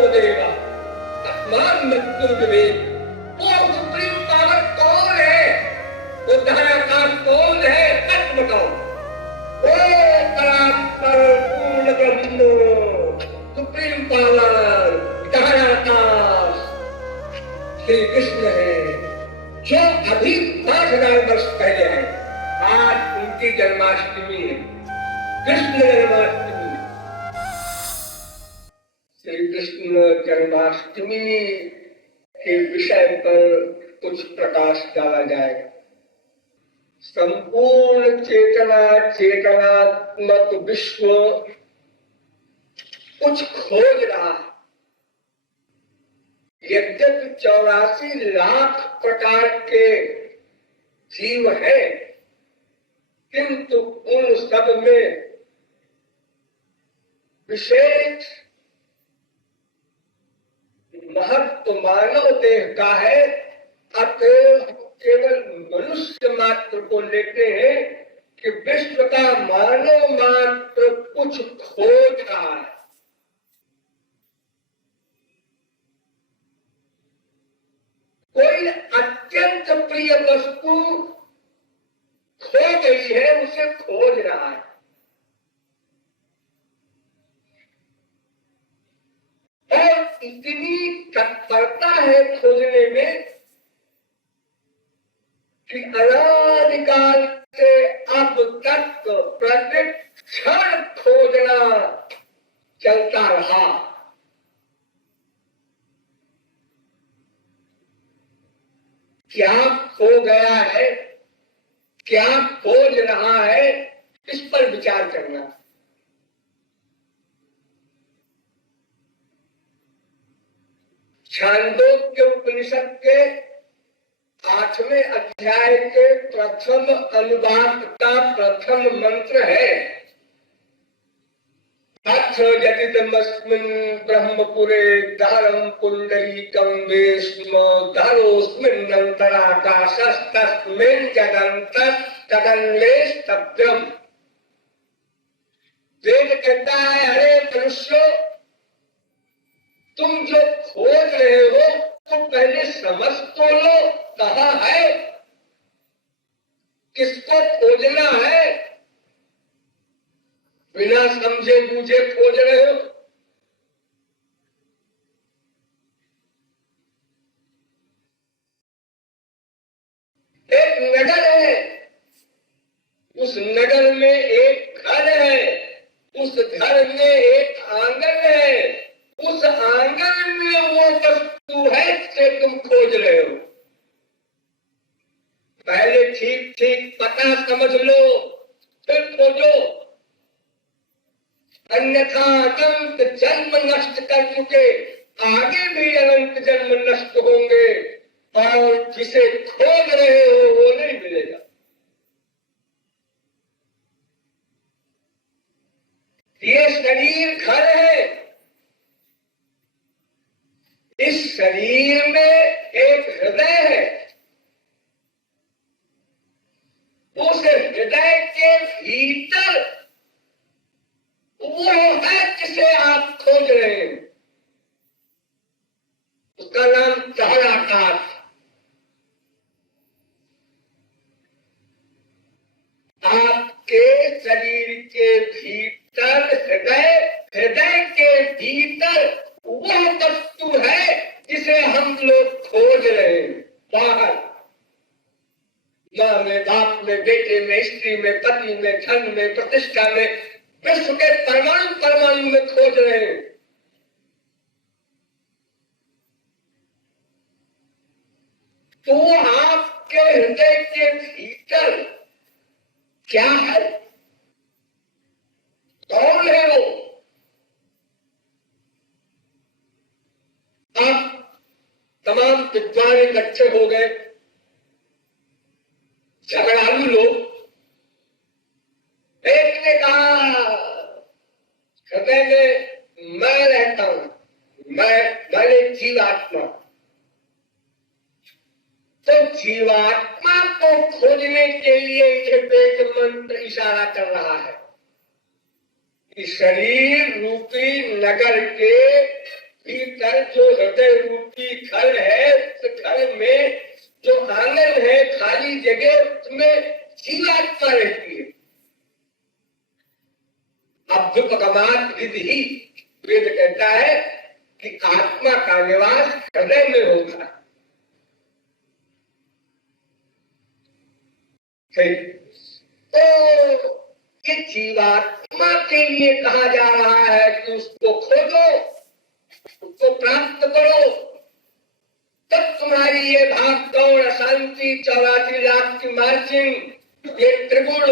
यो देवा तस्मात् मृत्युं विवेक। वो सुप्रीम पावर कौन है? वो दयाकार कौन है? सच बताओ। वो परात्पर पूर्ण ब्रह्म सुप्रीम पावर दयाकार श्री कृष्ण है, जो अभी 5000 वर्ष पहले है। आज उनकी जन्माष्टमी है, कृष्ण जन्माष्टमी। श्री कृष्ण जन्माष्टमी के विषय पर कुछ प्रकाश डाला जाएगा। संपूर्ण चेतनात्मक विश्व कुछ खोज रहा है। यद्यपि 84 लाख प्रकार के जीव है, किंतु उन सब में विशेष महत्व मानव देह का है। अतः केवल मनुष्य मात्र को लेते हैं कि विश्व का मानव मात्र कुछ खोज रहा है। कोई अत्यंत प्रिय वस्तु खो गई है, उसे खोज रहा है। और इतनी तत्परता है खोजने में कि अनादिकाल से अब तक प्रतिक्षण खोजना चलता रहा। क्या खो गया है, क्या खोज रहा है, इस पर विचार करना। छांदोग्य उपनिषद के 8वें अध्याय के प्रथम अनुवाद का प्रथम मंत्र है, अथ जटितमस्मिन् ब्रह्मपुरे दारं पुंडरीकं वेश्म दारोस्मिन् अन्तराकाशस्तस्मिन् जगन्तस्तदन्वेष्टव्यम्। वेद कहता है, अरे मनुष्यों, तुम जो खोज रहे हो तो पहले समझ तो लो कहाँ है, किसको खोजना है। बिना समझे बूझे खोज रहे हो। एक नगर है, उस नगर में एक घर है, उस घर में एक आंगन है, उस आंगन में वो वस्तु है जिसे तुम खोज रहे हो। पहले ठीक ठीक पता समझ लो, फिर खोजो। अन्यथा अनंत जन्म नष्ट कर चुके, आगे भी अनंत जन्म नष्ट होंगे और जिसे खोज रहे हो वो नहीं मिलेगा। ये शरीर घर है, इस शरीर में एक हृदय है, उस हृदय के भीतर वो है जिसे आप खोज रहे हैं। उसका नाम दयाकार। आपके शरीर के भीतर हृदय के भीतर वह वस्तु है जिसे हम लोग खोज रहे हैं। बाहर माँ में, बाप में, बेटे में, स्त्री में, पति में, धन में, प्रतिष्ठा में, विश्व के परमाणु परमाणु में खोज रहे हैं। तो आपके हृदय के भीतर क्या है, कौन है वो? आप तमाम विद्वान इकट्ठे हो गए, झगड़ालू लोग। एक ने कहा हृदय में मैं रहता हूं, मैंने जीवात्मा। तो जीवात्मा को खोजने के लिए ये वेद मंत्र इशारा कर रहा है कि शरीर रूपी नगर के भीतर जो हृदय रूपी घर है, उस घर में जो आंगन है, खाली जगह, उसमें जीवात्मा रहती है। अभ्युपगमात् विधि, वेद कहता है कि आत्मा का निवास हृदय में होगा। तो ये जीवात्मा के लिए कहा जा रहा है कि उसको खोजो, उसको प्राप्त करो, तब तुम्हारी ये भाग दौड़, अशांति, 84 लाख की मार्चिंग, ये त्रिगुण,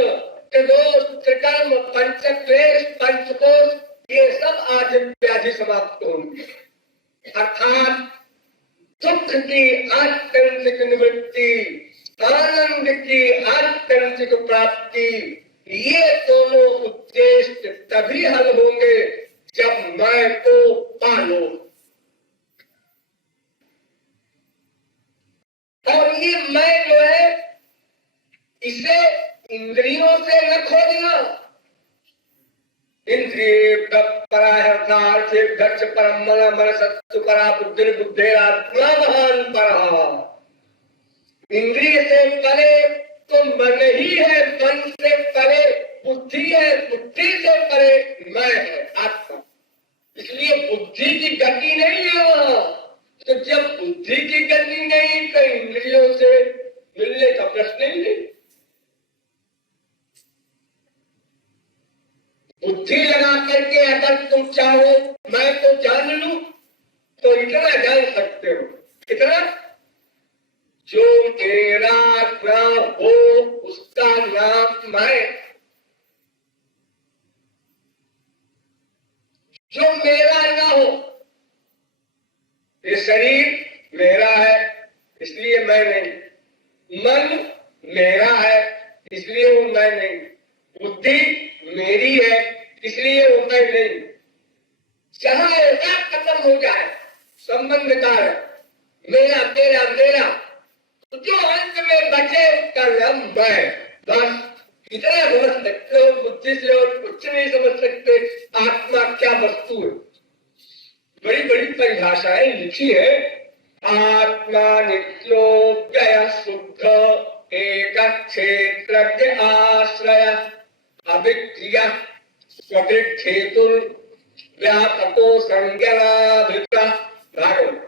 त्रिदोष, त्रिकर्म, पंचक्लेश, पंचकोश, ये सब आज व्याधि समाप्त होंगे। अर्थात दुख की आत्यंतिक निवृत्ति, आनंद की आत्यंतिक प्राप्ति, ये दोनों उद्देश्य तभी हल होंगे जब मैं को पालो। और ये मैं जो है, इसे इंद्रियों से न खोजना। इंद्रिय परार्थार्थे धर्ष परम मन मन सत्सु परा बुद्धि बुद्धेरात्मा महान परा। इंद्रिय से परे तो मन ही है, मन से परे बुद्धि है, बुद्धि से परे मैं है, आत्मा। इसलिए बुद्धि की गति नहीं है। तो जब बुद्धि की गति नहीं तो इंद्रियों से मिलने का प्रश्न ही नहीं। बुद्धि लगा करके अगर तुम चाहो मैं तो जान लूं, तो इतना जान सकते हो। कितना? जो मेरा न हो उसका नाम मैं। जो मेरा न हो, ये शरीर मेरा है इसलिए मैं नहीं, मन मेरा है इसलिए वो मैं नहीं, बुद्धि मेरी है इसलिए वो मैं नहीं। जहां ऐसा खत्म हो जाए संबंध का मेरा मेरा मेरा, तो जो अंत में बचे उसका नाम मैं। बस इतना समझ सकते हो, बुद्धि से और कुछ नहीं समझ सकते आत्मा क्या वस्तु है। बड़ी बड़ी परिभाषाएं लिखी है। आत्मा नित्योऽव्ययः शुद्ध एक क्षेत्रज्ञ आश्रय अविक्रिया स्वदृक् व्यापको संज्ञानाधृता। भागवत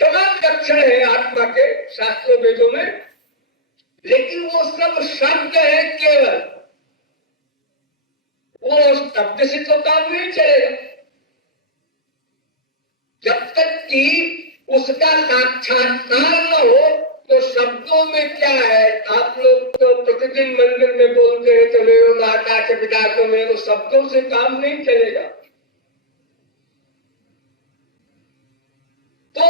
तमाम लक्षण है आत्मा के शास्त्रों वेदों में, लेकिन वो सब शब्द है केवल। वो शब्द से तो काम नहीं चलेगा जब तक कि उसका साक्षात्कार न हो। तो शब्दों में क्या है? आप लोग तो प्रतिदिन मंदिर में बोलते हैं चले माता के पिता को, में तो शब्दों से काम नहीं चलेगा। तो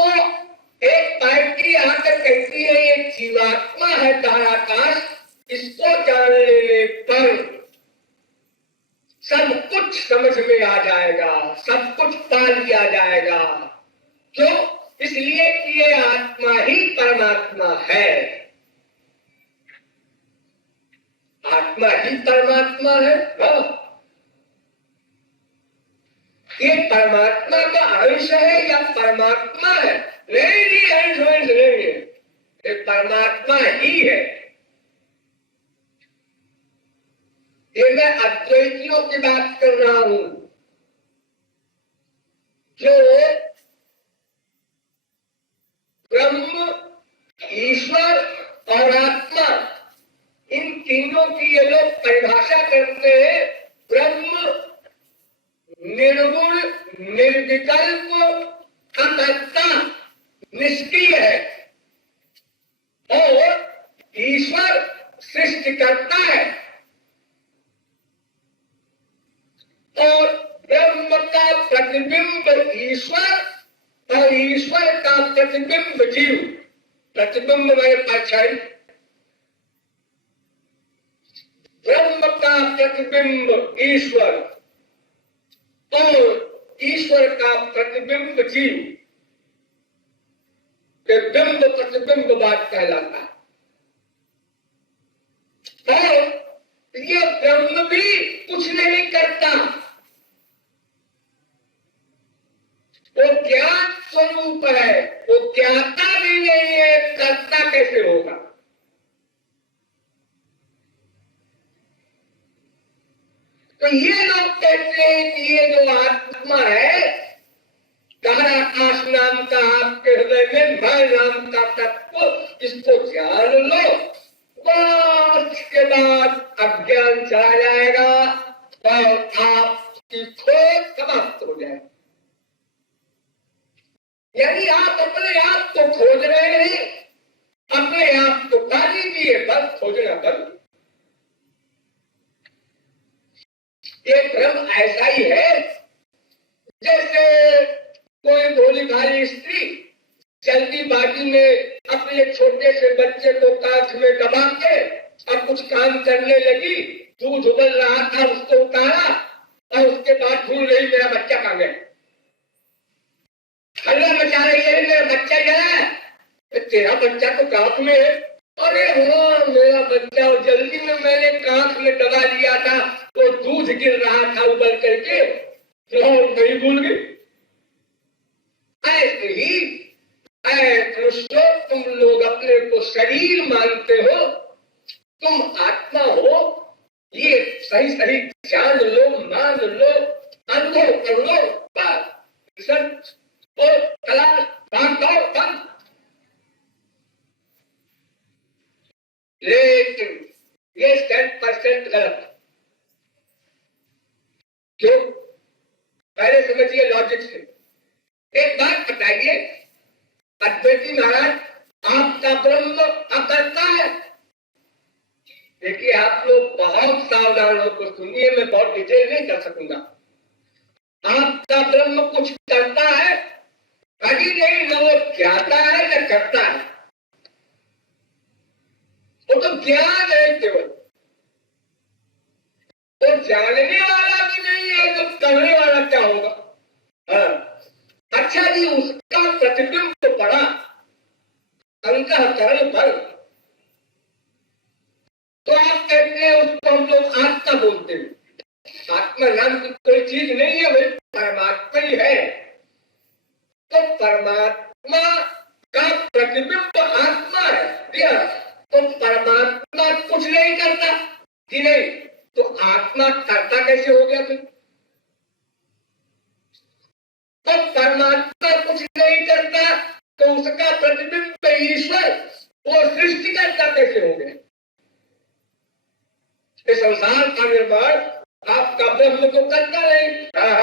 एक पार्टी आकर कहती है ये जीवात्मा है ताराकाश, इसको जान लेने पर सब कुछ समझ में आ जाएगा, सब कुछ पा लिया जाएगा। क्यों? इसलिए कि ये आत्मा ही परमात्मा है। आत्मा ही परमात्मा है। ये परमात्मा का अंश है या परमात्मा है? नहीं, अंश अंश नहीं है, ये परमात्मा ही है। ये मैं अद्वैतियों की बात कर रहा हूं, जो ब्रह्म, ईश्वर और आत्मा, इन तीनों की ये लोग परिभाषा करते हैं। ब्रह्म निर्गुण, निर्विकल्प, अकर्ता, निष्क्रिय है, और ईश्वर सृष्टिकर्ता है। और ब्रह्म का प्रतिबिंब ईश्वर और ईश्वर का प्रतिबिंब जीव। प्रतिबिंब में परछाई, ब्रह्म का प्रतिबिंब ईश्वर और ईश्वर का प्रतिबिंब जीव, बिंब प्रतिबिंब बात कहलाता है। और ये ब्रह्म भी कुछ नहीं करता, स्वरूप है, वो ज्ञाता भी नहीं है, कर्ता कैसे होगा? तो ये लोग कहते हैं कि ये जो आत्मा है, कहा आकाश नाम का आपके हृदय में मैं नाम का तत्व, इसको जान लो, बस के बाद अज्ञान चला जाएगा और आपकी खोज समाप्त हो जाएगी। यानी आप अपने आप को खोज रहे हैं, अपने आप को पा लीजिए, बस खोजना बंद। ये भ्रम ऐसा ही है जैसे कोई भोली भाली स्त्री जल्दीबाजी में अपने छोटे से बच्चे को कांख में दबा के अब कुछ काम करने लगी, दूध उबल रहा था, उसको उतारा और उसके बाद भूल गई मेरा बच्चा कहाँ गया। हल्ला मचा रही है, मेरा बच्चा गया है। तेरा बच्चा तो कांख में है। अरे हाँ मेरा बच्चा, और जल्दी में मैंने कांख में दबा लिया था, तो दूध गिर रहा था उबल करके, तो नहीं भूल गई। ऐसे ही मनुष्य, तुम लोग अपने को शरीर मानते हो, तुम आत्मा हो, ये सही सही जान लो, मान लो, अनुभव कर लो, बस तलाश बंद। लेकिन ये 100% गलत। क्यों? पहले समझिए लॉजिक से। एक बात बताइए, अद्वैती महाराज, आपका ब्रह्म अकर्ता है। देखिए आप लोग बहुत सावधान होकर सुनिए, मैं बहुत डिटेल नहीं कर सकूंगा। आपका ब्रह्म कुछ करता है? अभी नहीं, न वो ज्ञाता है न करता है, वो तो ज्ञान है केवल। वो जानने वाला भी नहीं है, तो करने वाला क्या होगा? हाँ। अच्छा जी, उसका प्रतिबिंब तो पड़ा अंतःकरण पर, तो आप कहते हैं उसको हम लोग आत्मा बोलते हैं। आत्मा नाम की कोई चीज नहीं है, भाई परमात्मा ही है। तो परमात्मा का प्रतिबिंब तो आत्मा है, तो परमात्मा कुछ नहीं करता कि नहीं, तो आत्मा करता कैसे हो गया फिर? तो परमात्मा कुछ नहीं करता, तो उसका प्रतिबिंब ईश्वर, वो सृष्टिकर्ता कैसे हो गया? इस संसार का निर्माण आपका ब्रह्म को करता नहीं,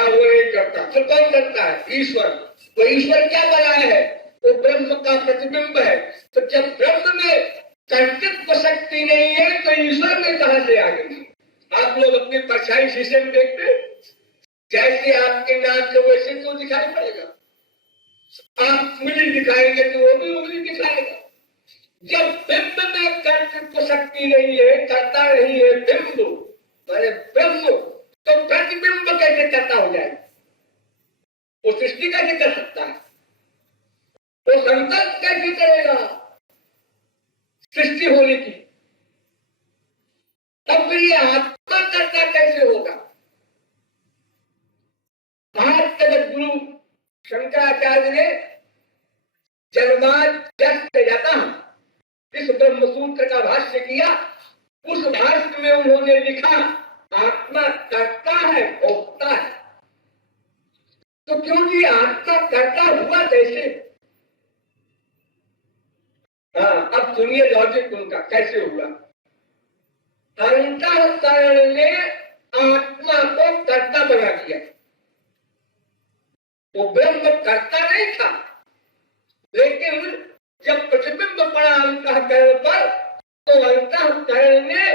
वो नहीं करता, फिर कौन करता है? ईश्वर। तो ईश्वर क्या बनाया है? वो ब्रह्म का प्रतिबिंब है। तो जब ब्रह्म में कर्तृत्व शक्ति नहीं है, तो ईश्वर में कहां से आ गई? आप लोग अपनी परछाई शीशे में देखते, जैसे आपके नाक के वैसे तो दिखाई पड़ेगा, आप उंगली दिखाएंगे तो वो भी उंगली दिखाएगा। जब बिंब में कर्तृत्व शक्ति नहीं है, करता नहीं है बिंब माने ब्रह्म, तो प्रतिबिंब कैसे करता हो जाए? वो सृष्टि कैसे कर सकता है? वो संकल्प कैसे करेगा सृष्टि होने की? तब फिर ये आत्मा करता कैसे होगा? भारत जगत गुरु शंकराचार्य ने जन्माद्यस्य यतः इस ब्रह्मसूत्र का भाष्य किया। उस भाष्य में उन्होंने लिखा आत्मा करता है, भोगता है। तो क्यों जी आत्मा करता हुआ कैसे? हाँ, अब सुनिए लॉजिक उनका कैसे हुआ। अंतःकरण ने आत्मा को कर्ता बना दिया। वो ब्रह्म करता नहीं था, लेकिन जब प्रतिबिंब पड़ा अंतःकरण पर, तो अंतःकरण ने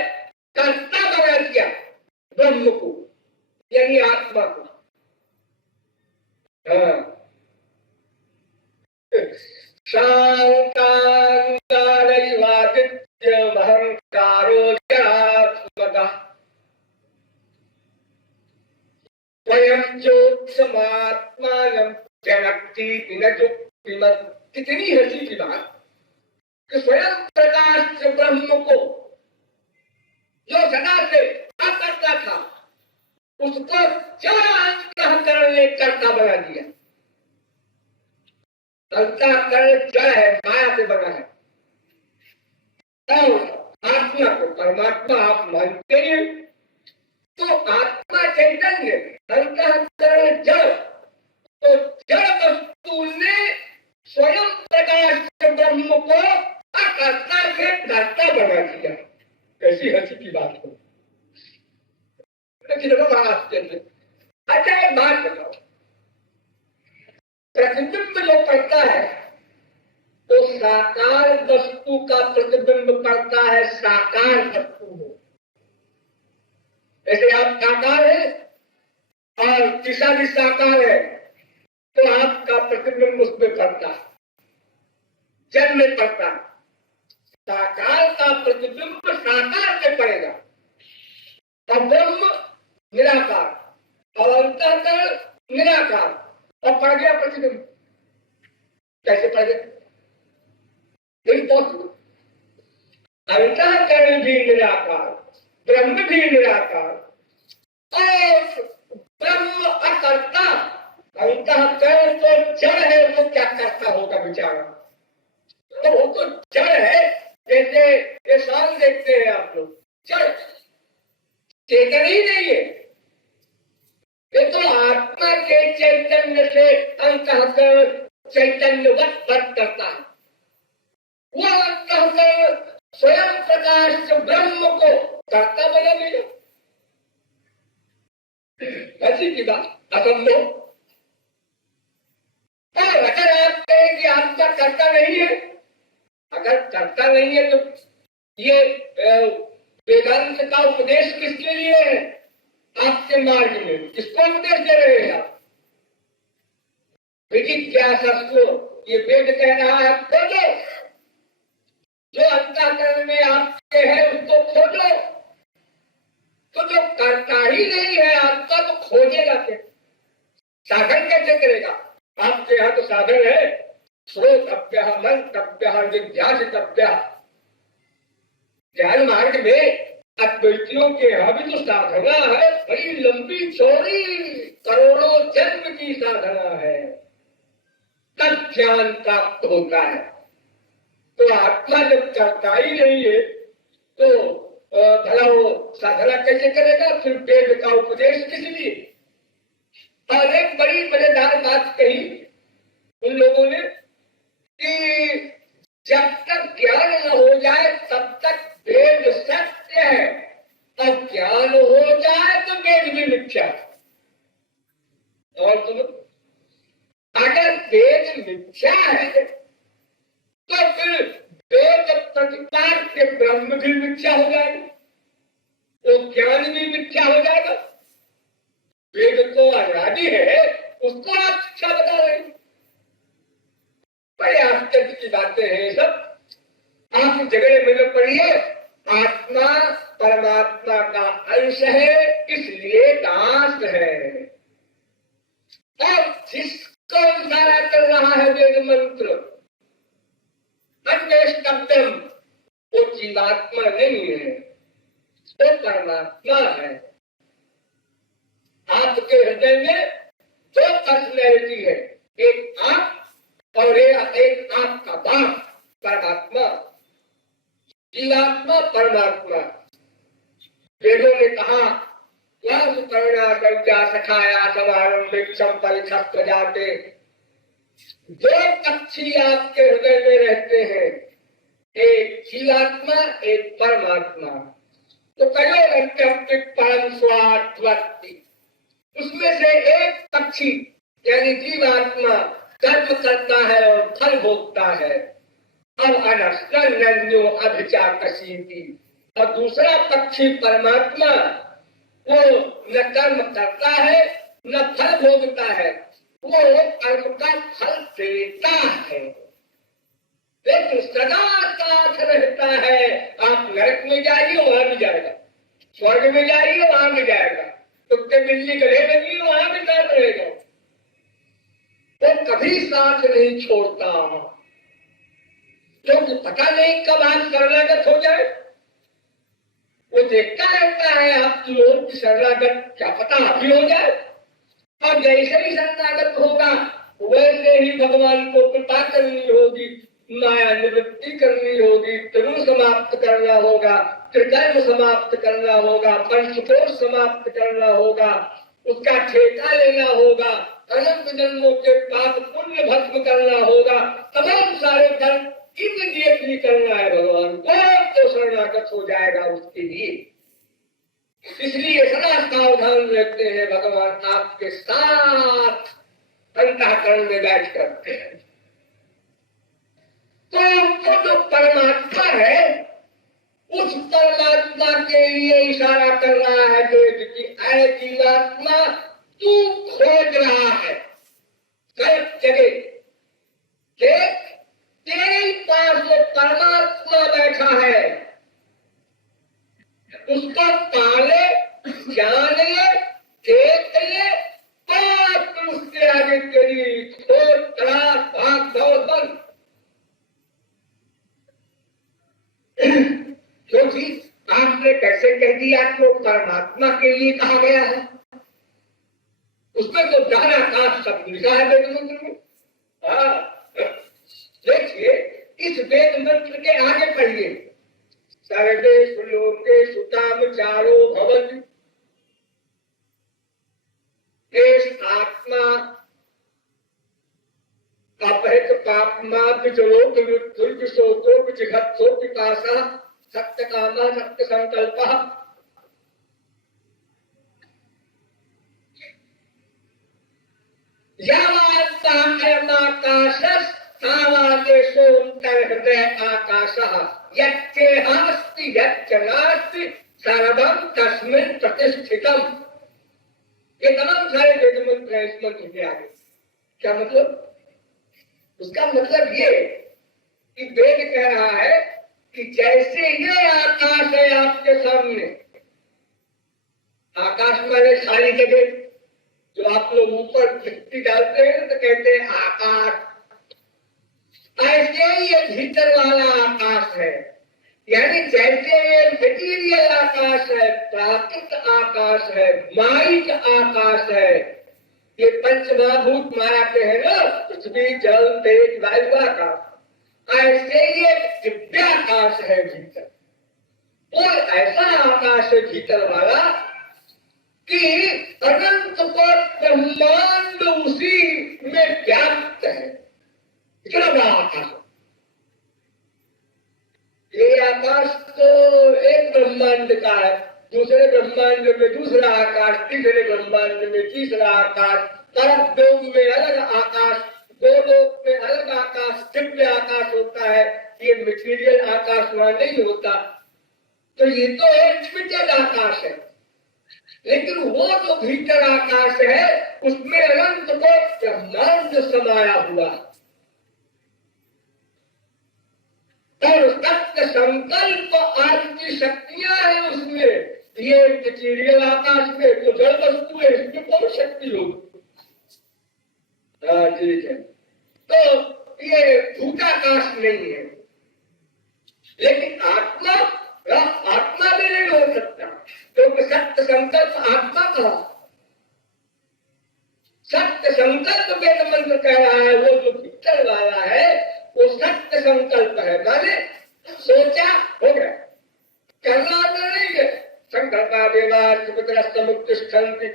कर्ता बना दिया ब्रह्म को, यानी आत्मा को। शांतांगारैवादित्यमहंकारो जरात्मकः स्वयं ज्योत्समात्मानं जनक्ति विनजुक्तिमत्। कितनी हंसी की बात कि स्वयं प्रकाश से ब्रह्म को, जो सदा से अकर्ता था, उसको अंतःकरण ने कर्ता बना दिया। अंतःकरण जड़ है, माया से बना है। और आत्मा को परमात्मा आप मानते हैं, तो आत्मा चैतन्य, अंतःकरण जड़, तो जड़ वस्तु ने स्वयं प्रकाश ब्रह्म को अकर्ता से कर्ता बना दिया। कैसी हंसी की बात हो। अच्छा एक बात बताओ, प्रतिबिंब जो करता है तो साकार वस्तु का प्रतिबिंब करता है साकार वस्तु में। जैसे आप साकार है और दिशा भी साकार है, तो आपका प्रतिबिंब उसमें पड़ता है, जल में पड़ता है। साकार का प्रतिबिंब साकार में पड़ेगा, और ब्रह्म निराकार और अंतःकरण निराकार, और पड़ गया प्रतिबिंब। कैसे पड़ गया? अंतःकरण भी निराकार, ब्रह्म भी निराकार, और ब्रह्म अकर्ता। अंतःकरण तो जड़ है, वो क्या करता होगा बेचारा? तो वो तो जड़ है, जैसे ये साल देखते हैं आप लोग, जड़ चेतन ही नहीं है। ये तो आत्मा के चैतन्य से अंतःकरण चैतन्यवत वर्त करता है। वो अंतःकरण स्वयं प्रकाश ब्रह्म को कर्ता बना दिया। ऐसी की बात असंभव। और अगर आप कहें कि आपका कर्ता नहीं है, अगर कर्ता नहीं है, तो ये वेदांत का उपदेश किसके लिए है? आपके मार्ग में किसको उपदेश दे रहे हैं आप? जिज्ञासु, ये वेद कह रहा है खोजो, जो अंतःकरण में आपके है उसको खोजो। तो जो करता ही नहीं है आपका, तो खोजेगा क्या? साधन कैसे करेगा? आपके यहाँ तो साधन है, श्रोतव्य, मंतव्य, जिज्ञासितव्य। ज्ञान मार्ग में अद्वैतियों के यहाँ भी तो साधना है, बड़ी लंबी चौड़ी, करोड़ों जन्म की साधना है, तब ज्ञान प्राप्त होता है। तो आत्मा जब करता ही नहीं है, तो भला वो साधना कैसे करेगा? फिर वेद का उपदेश किस लिए? और एक बड़ी मजेदार बात कही उन लोगों ने कि जब तक ज्ञान न हो जाए तब तक वेद सत्य है, और ज्ञान हो जाए तो वेद भी मिथ्या। और तुम अगर वेद मिथ्या है तो फिर वेद प्रतिपाद्य ब्रह्म भी मिथ्या हो जाएगा, तो ज्ञान भी मिथ्या हो जाएगा। वेद तो अनादि है, उसको आप शिक्षा बता रहे हैं। बड़े आश्चर्य की बातें हैं सब। आप झगड़े में न पड़िए। आत्मा परमात्मा का अंश है, इसलिए दास है। और जिसको इशारा कर रहा है वेद मंत्र अन्वेष्टव्यम, वो जीवात्मा नहीं है, वो परमात्मा है। आपके हृदय में दो पर्सनैलिटी है, एक आप और एक आपका बाप परमात्मा। जीवात्मा परमात्मा। वेदों ने कहा सखाया समारंभिक संपरिछत्र जाते। दो पक्षी आपके हृदय में रहते हैं, एक जीवात्मा, एक परमात्मा। तो परम स्वार्थवर्ती, उसमें से एक पक्षी यानी जीवात्मा कर्म करता है और फल भोगता है, और और दूसरा पक्षी परमात्मा, वो न कर्म करता है न फल भोगता है, वो कर्म का फल देता है, लेकिन सदा साथ रहता है। आप नरक में जाइए वहां भी जाएगा, स्वर्ग में जाइए वहां भी जाएगा, कुत्ते बिल्ली गले लगी वहां भी साथ रहेगा। वो कभी साथ नहीं छोड़ता, क्योंकि पता नहीं कब आप शरणागत हो जाए। वो देखता रहता है आपकी ओर शरणागत, क्या पता अभी हो जाए। और जैसे ही शरणागत होगा वैसे ही भगवान को कृपा करनी होगी, माया निवृत्ति करनी होगी, त्रिगुण समाप्त करना होगा, त्रिकर्म समाप्त करना होगा, पंचकोश समाप्त करना होगा, उसका ठेका लेना होगा, अनंत जन्मों के पाप पुण्य भस्म करना होगा, तमाम सारे धर्म इमीडिएटली करना है भगवान को, तो शरणागत हो जाएगा उसके लिए। इसलिए सदा सावधान रहते हैं भगवान आपके साथ अंतःकरण में बैठ करते हैं। तो वो जो परमात्मा है, उस परमात्मा के लिए इशारा कर रहा है वेद की, ऐ जीवात्मा तू खोज रहा है गलत जगह, तेरे पास वो परमात्मा बैठा है, उसको पाले, जान ले, देख ले, तो उसके आगे तेरी छोड़ तलाश भाग दौड़ बंद। क्योंकि आपने कैसे कह दिया कि परमात्मा के लिए कहा गया है, उसमें तो जाना काश सब लिखा है वेद मंत्र में। देखिए इस वेद मंत्र के आगे पढ़िए, सर्वेषु लोकेषु कामचारो भवति एष आत्मा अपहृत पापमा विचलोक विशोको विजिघत्सो पिपासा सत्य कामा सत्य संकल्प। हृदय आकाशः यच्चेहास्ति यच्चनास्ति सर्वं तस्मिन् प्रतिष्ठितम्। ये तमाम सारे वेद मंत्र हैं इस मंत्र के आगे। क्या मतलब? उसका मतलब ये कि वेद कह रहा है कि जैसे ये आकाश है आपके सामने, आकाश माने खाली जगह, जो आप लोग ऊपर मिट्टी डालते हैं तो कहते हैं आकाश, ऐसे ही ये भीतर वाला आकाश है। यानी जैसे ये मटीरियल आकाश है, प्राकृत आकाश है, माइक आकाश है, ये पंचमहाभूत माया के है ना, पृथ्वी जल तेज वायु आकाश, ऐसे ये दिव्याकाश है भीतर। और ऐसा आकाश है भीतर वाला कि अनंत पर ब्रह्मांड उसी में व्याप्त है। इतना बड़ा आकाश। ये आकाश तो एक ब्रह्मांड का है, दूसरे ब्रह्मांड में दूसरा आकाश, तीसरे ब्रह्मांड में तीसरा आकाश, परम में अलग आकाश, दो लोक में अलग आकाश, दिव्य आकाश होता है। ये मटेरियल आकाश वहां नहीं होता। तो ये तो एक लिमिटेड आकाश है, लेकिन वो जो भीतर आकाश है उसमें अनंत को ब्रह्मांड समाया हुआ है। और सत्य संकल्प आपकी शक्तियां हैं उसमें। ये मटीरियल आकाश में तो जड़ वस्तु है, इसमें कौन शक्ति होगी? हाँ ठीक है, तो ये भूताकाश नहीं है। लेकिन आत्मा, आत्मा भी नहीं हो सकता, क्योंकि तो सत्य संकल्प आत्मा का, सत्य संकल्प वेद मंत्र कह रहा है, वो जो भीतर वाला है वो सत्य संकल्प है। माने सोचा हो गया, करना तो नहीं है। संकल्पा देवार्थ पितरस्तमुत्तिष्ठन्ति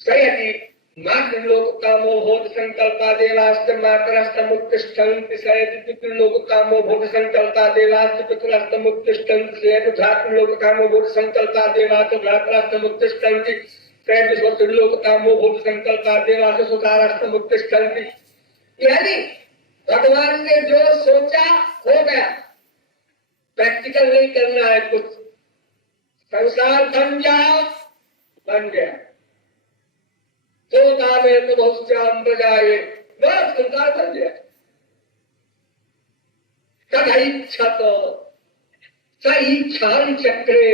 सयति मातृलोक कामो भूत संकल्पा देवास्त मातरस्तमुत्तिष्ठन्ति सयति पितृलोक कामो भूत संकल्पा देवास्त पितरस्तमुत्तिष्ठन्ति सयति भ्रातृलोक कामो भूत संकल्पा देवास्त भ्रातरस्तमुत्तिष्ठन्ति सयति स्वतृलोक कामो भूत संकल्पा देवास्त सुतारस्तमुत्तिष्ठन्ति। यानी भगवान ने जो सोचा हो गया, प्रैक्टिकल नहीं करना है कुछ। संसार बन जाओ, बन गया। तो कामे तो बहुत श्याम बजाए, बस संसार बन गया। तदैच्छा तो सही क्षण चक्रे,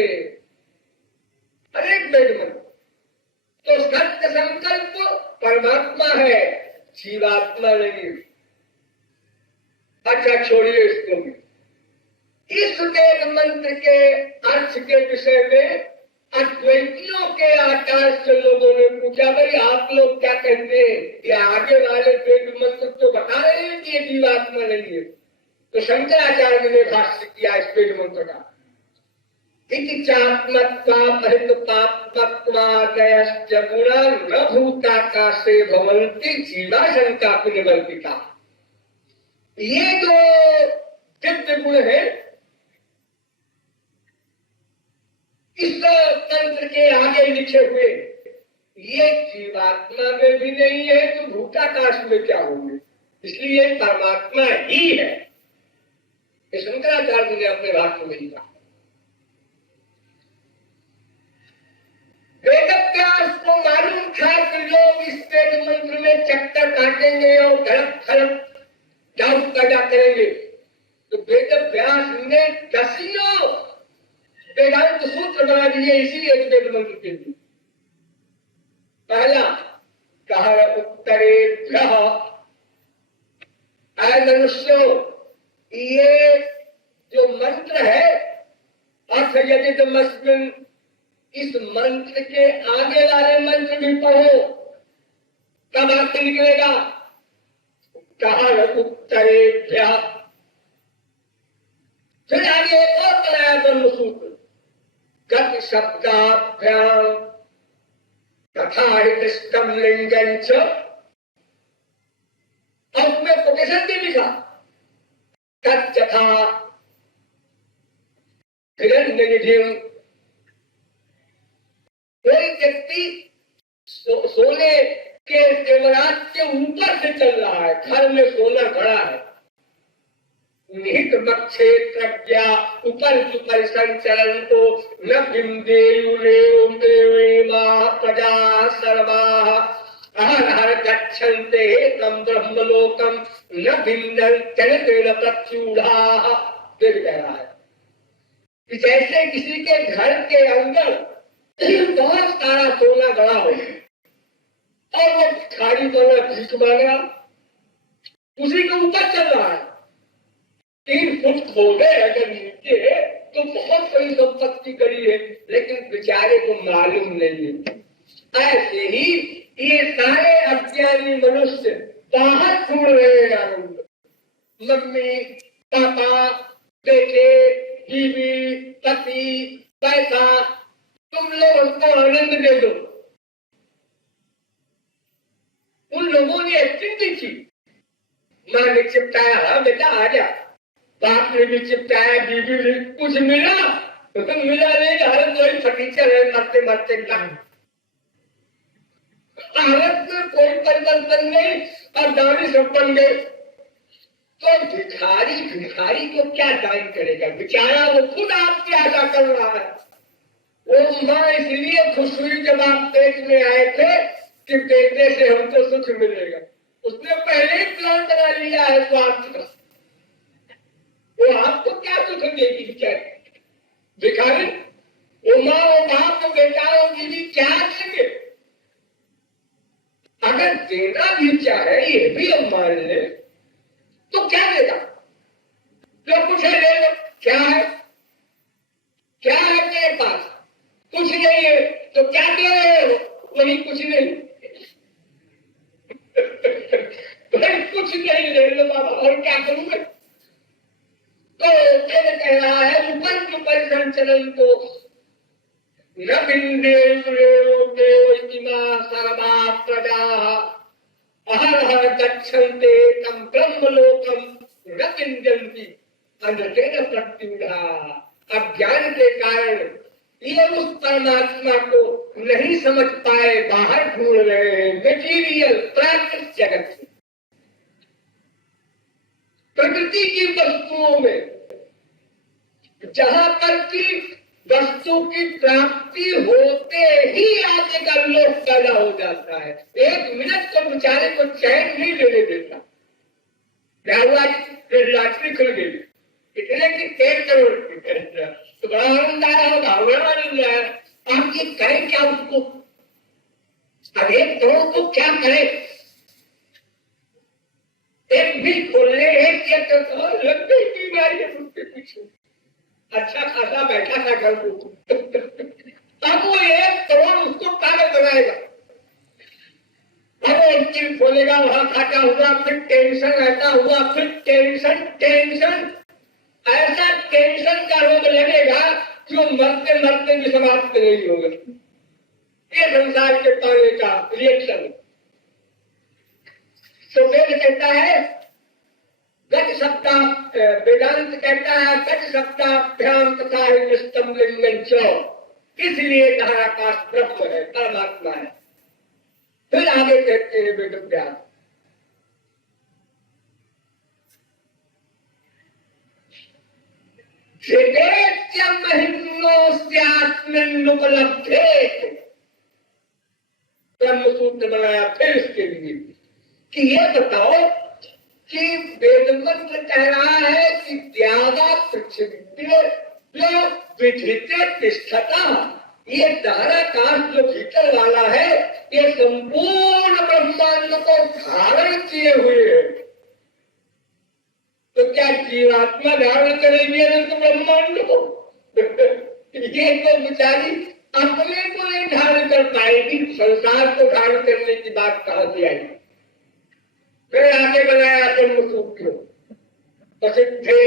अनेक वेद मंत्र। तो सत्य संकल्प परमात्मा है, जीवात्मा नहीं। अच्छा छोड़िए इसको भी। इस वेद मंत्र के अर्थ के विषय में अद्वैतियों के आचार्य से लोगों ने ने पूछा, भाई आप लोग क्या कहते हैं, ये आगे वाले वेद मंत्र तो बता रहे हैं कि ये जीवात्मा नहीं है। तो शंकराचार्य ने भाष्य किया इस वेद मंत्र का, इति चात्मत्वा परितपात्मत्वादयश्च गुणा न भूताकाशे भवन्ति जीवाशंका निवर्तिता। ये जो दिव्य गुण है इस तंत्र के आगे लिखे हुए, ये जीवात्मा में भी नहीं है तो भूताकाश में क्या होंगे, इसलिए परमात्मा ही है। शंकराचार्य ने अपने भाष्य में ही कहा। वेदव्यास को मालूम था कि लोग इस वेद मंत्र में चक्कर काटेंगे और धड़क धड़क डाउट पैदा करेंगे, तो वेदव्यास ने दसियों वेदांत सूत्र बना दिए इसी एक वेद मंत्र के लिए। पहला कहा उत्तरेभ्यः, ऐ मनुष्यों, ये जो मंत्र है अर्थ यदिदमस्मिन्, इस मंत्र के आगे वाले मंत्र भी पढ़ो तब अर्थ निकलेगा। कहा उत्तरेभ्यः, फिर आगे एक और बनाया ब्रह्म सूत्र, गति शब्दाभ्याम तथा हृदयस्थम लिंगं च, और उसमें कोटेशन भी लिखा, तथा हिरण्यनिधिं। कोई व्यक्ति सोने के जेवरात के ऊपर से चल रहा है, घर में सोना भरा है, निहित मक्षेत्रज्ञा ऊपर सुपर संचरण को न बिंदेयुरेमा प्रजा सर्वाः अहरहर गच्छन्ते तम ब्रह्मलोकम न बिंदन्त्यनेन प्रत्यूढ़ाः। देख कह रहा है कि जैसे किसी के घर के अंदर बहुत सारा सोना गड़ा हो और वो भिखारी वाला भीख मांगा उसी के ऊपर चल रहा है, 3 फुट खोदे अगर नीचे तो बहुत बड़ी संपत्ति करी है, लेकिन बेचारे को मालूम नहीं है। ऐसे ही ये सारे अज्ञानी मनुष्य बाहर ढूंढ रहे हैं आनंद, मम्मी पापा बेटे बीवी पति पैसा, तुम लोग उसको आनंद दे दो। उन लोगों ने चिंता की, मां ने चिपटाया, हाँ बेटा आ जा, बाप ने भी चिपटाया, बीवी ने, कुछ मिला तो मिला नहीं, हर कोई फर्नीचर है, मरते मरते हालत में कोई परिवर्तन नहीं और दानी सब बन गए। तो भिखारी को क्या दान करेगा, बेचारा वो खुद आपकी आशा कर रहा है। वो माँ इसलिए खुश हुई जब आप पेट में आए थे कि बेटे से हमको सुख मिलेगा, उसने पहले ही प्लान बना लिया है स्वार्थ का। वो आपको क्या सुख देगी बेचारी भिखारी, वो माँ वो बाप वो बेटा वो बीवी क्या देंगे। अगर देना भी चाहे ये भी हम मान ले तो क्या देगा, जो कुछ है ले लो, क्या है तेरे पास, कुछ नहीं है तो क्या दे रहे हो, वही कुछ नहीं भाई कुछ नहीं ले लो बाबा, और क्या करूंगा। तो वेद कह रहा है ऊपर संचलन को न बिंदेयुरेमा सर्वा प्रजा अहरहर गच्छन्ते तम ब्रह्मलोकम न बिंदन्ति अन्यतेन प्रत्यूढ़ाः। अज्ञान के कारण ये उस परमात्मा को नहीं समझ पाए, बाहर ढूंढ रहे हैं मेटीरियल प्राकृतिक जगत में, प्रकृति की वस्तुओं में, जहां पर की वस्तु की प्राप्ति होते ही आगे का लोभ पैदा हो जाता है। 1 मिनट को बेचारे को चैन नहीं लेने देता। क्या हुआ, रात्रि खुल गई, इतने की 1 करोड़ तो बड़ा आनंद आया होगा, बड़ा आनंद आया। आप ये करें क्या उसको, अब 1 करोड़ को क्या करें, एक भी खोलने एक लग गई बीमारी है उसके पीछे, अच्छा खासा बैठा था घर को अब वो 1 करोड़ उसको पागल बनाएगा। अब एक चीज खोलेगा वहां खाता हुआ, फिर टेंशन रहता हुआ, फिर टेंशन टेंशन, ऐसा टेंशन का रोग लगेगा जो मरते मरते भी समाप्त नहीं होगा। ये संसार के पाने का रिएक्शन। तो वेद कहता है, गत सप्ताह वेदांत कहता है गत सप्ताभ्याम तथा निष्ठम लिंगं च, इसलिए धाराकाश ब्रह्म है, परमात्मा है। फिर आगे कहते हैं वेद व्यास, ब्रह्म सूत्र बनाया फिर इसके लिए कि ये बताओ कि वेद मंत्र कह रहा है कि त्यागा पृथ्वी विधिते तिष्ठता, ये धाराकाश जो भीतर वाला है ये संपूर्ण ब्रह्मांड को धारण किए हुए है। तो क्या जीवात्मा धारण करेगी अनंत ब्रह्मांड को? ये तो बेचारी अपने को नहीं धारण कर पाएगी, संसार को धारण करने की बात कहाँ से आई? फिर आगे बनाया ब्रह्म सूत्र, प्रसिद्धे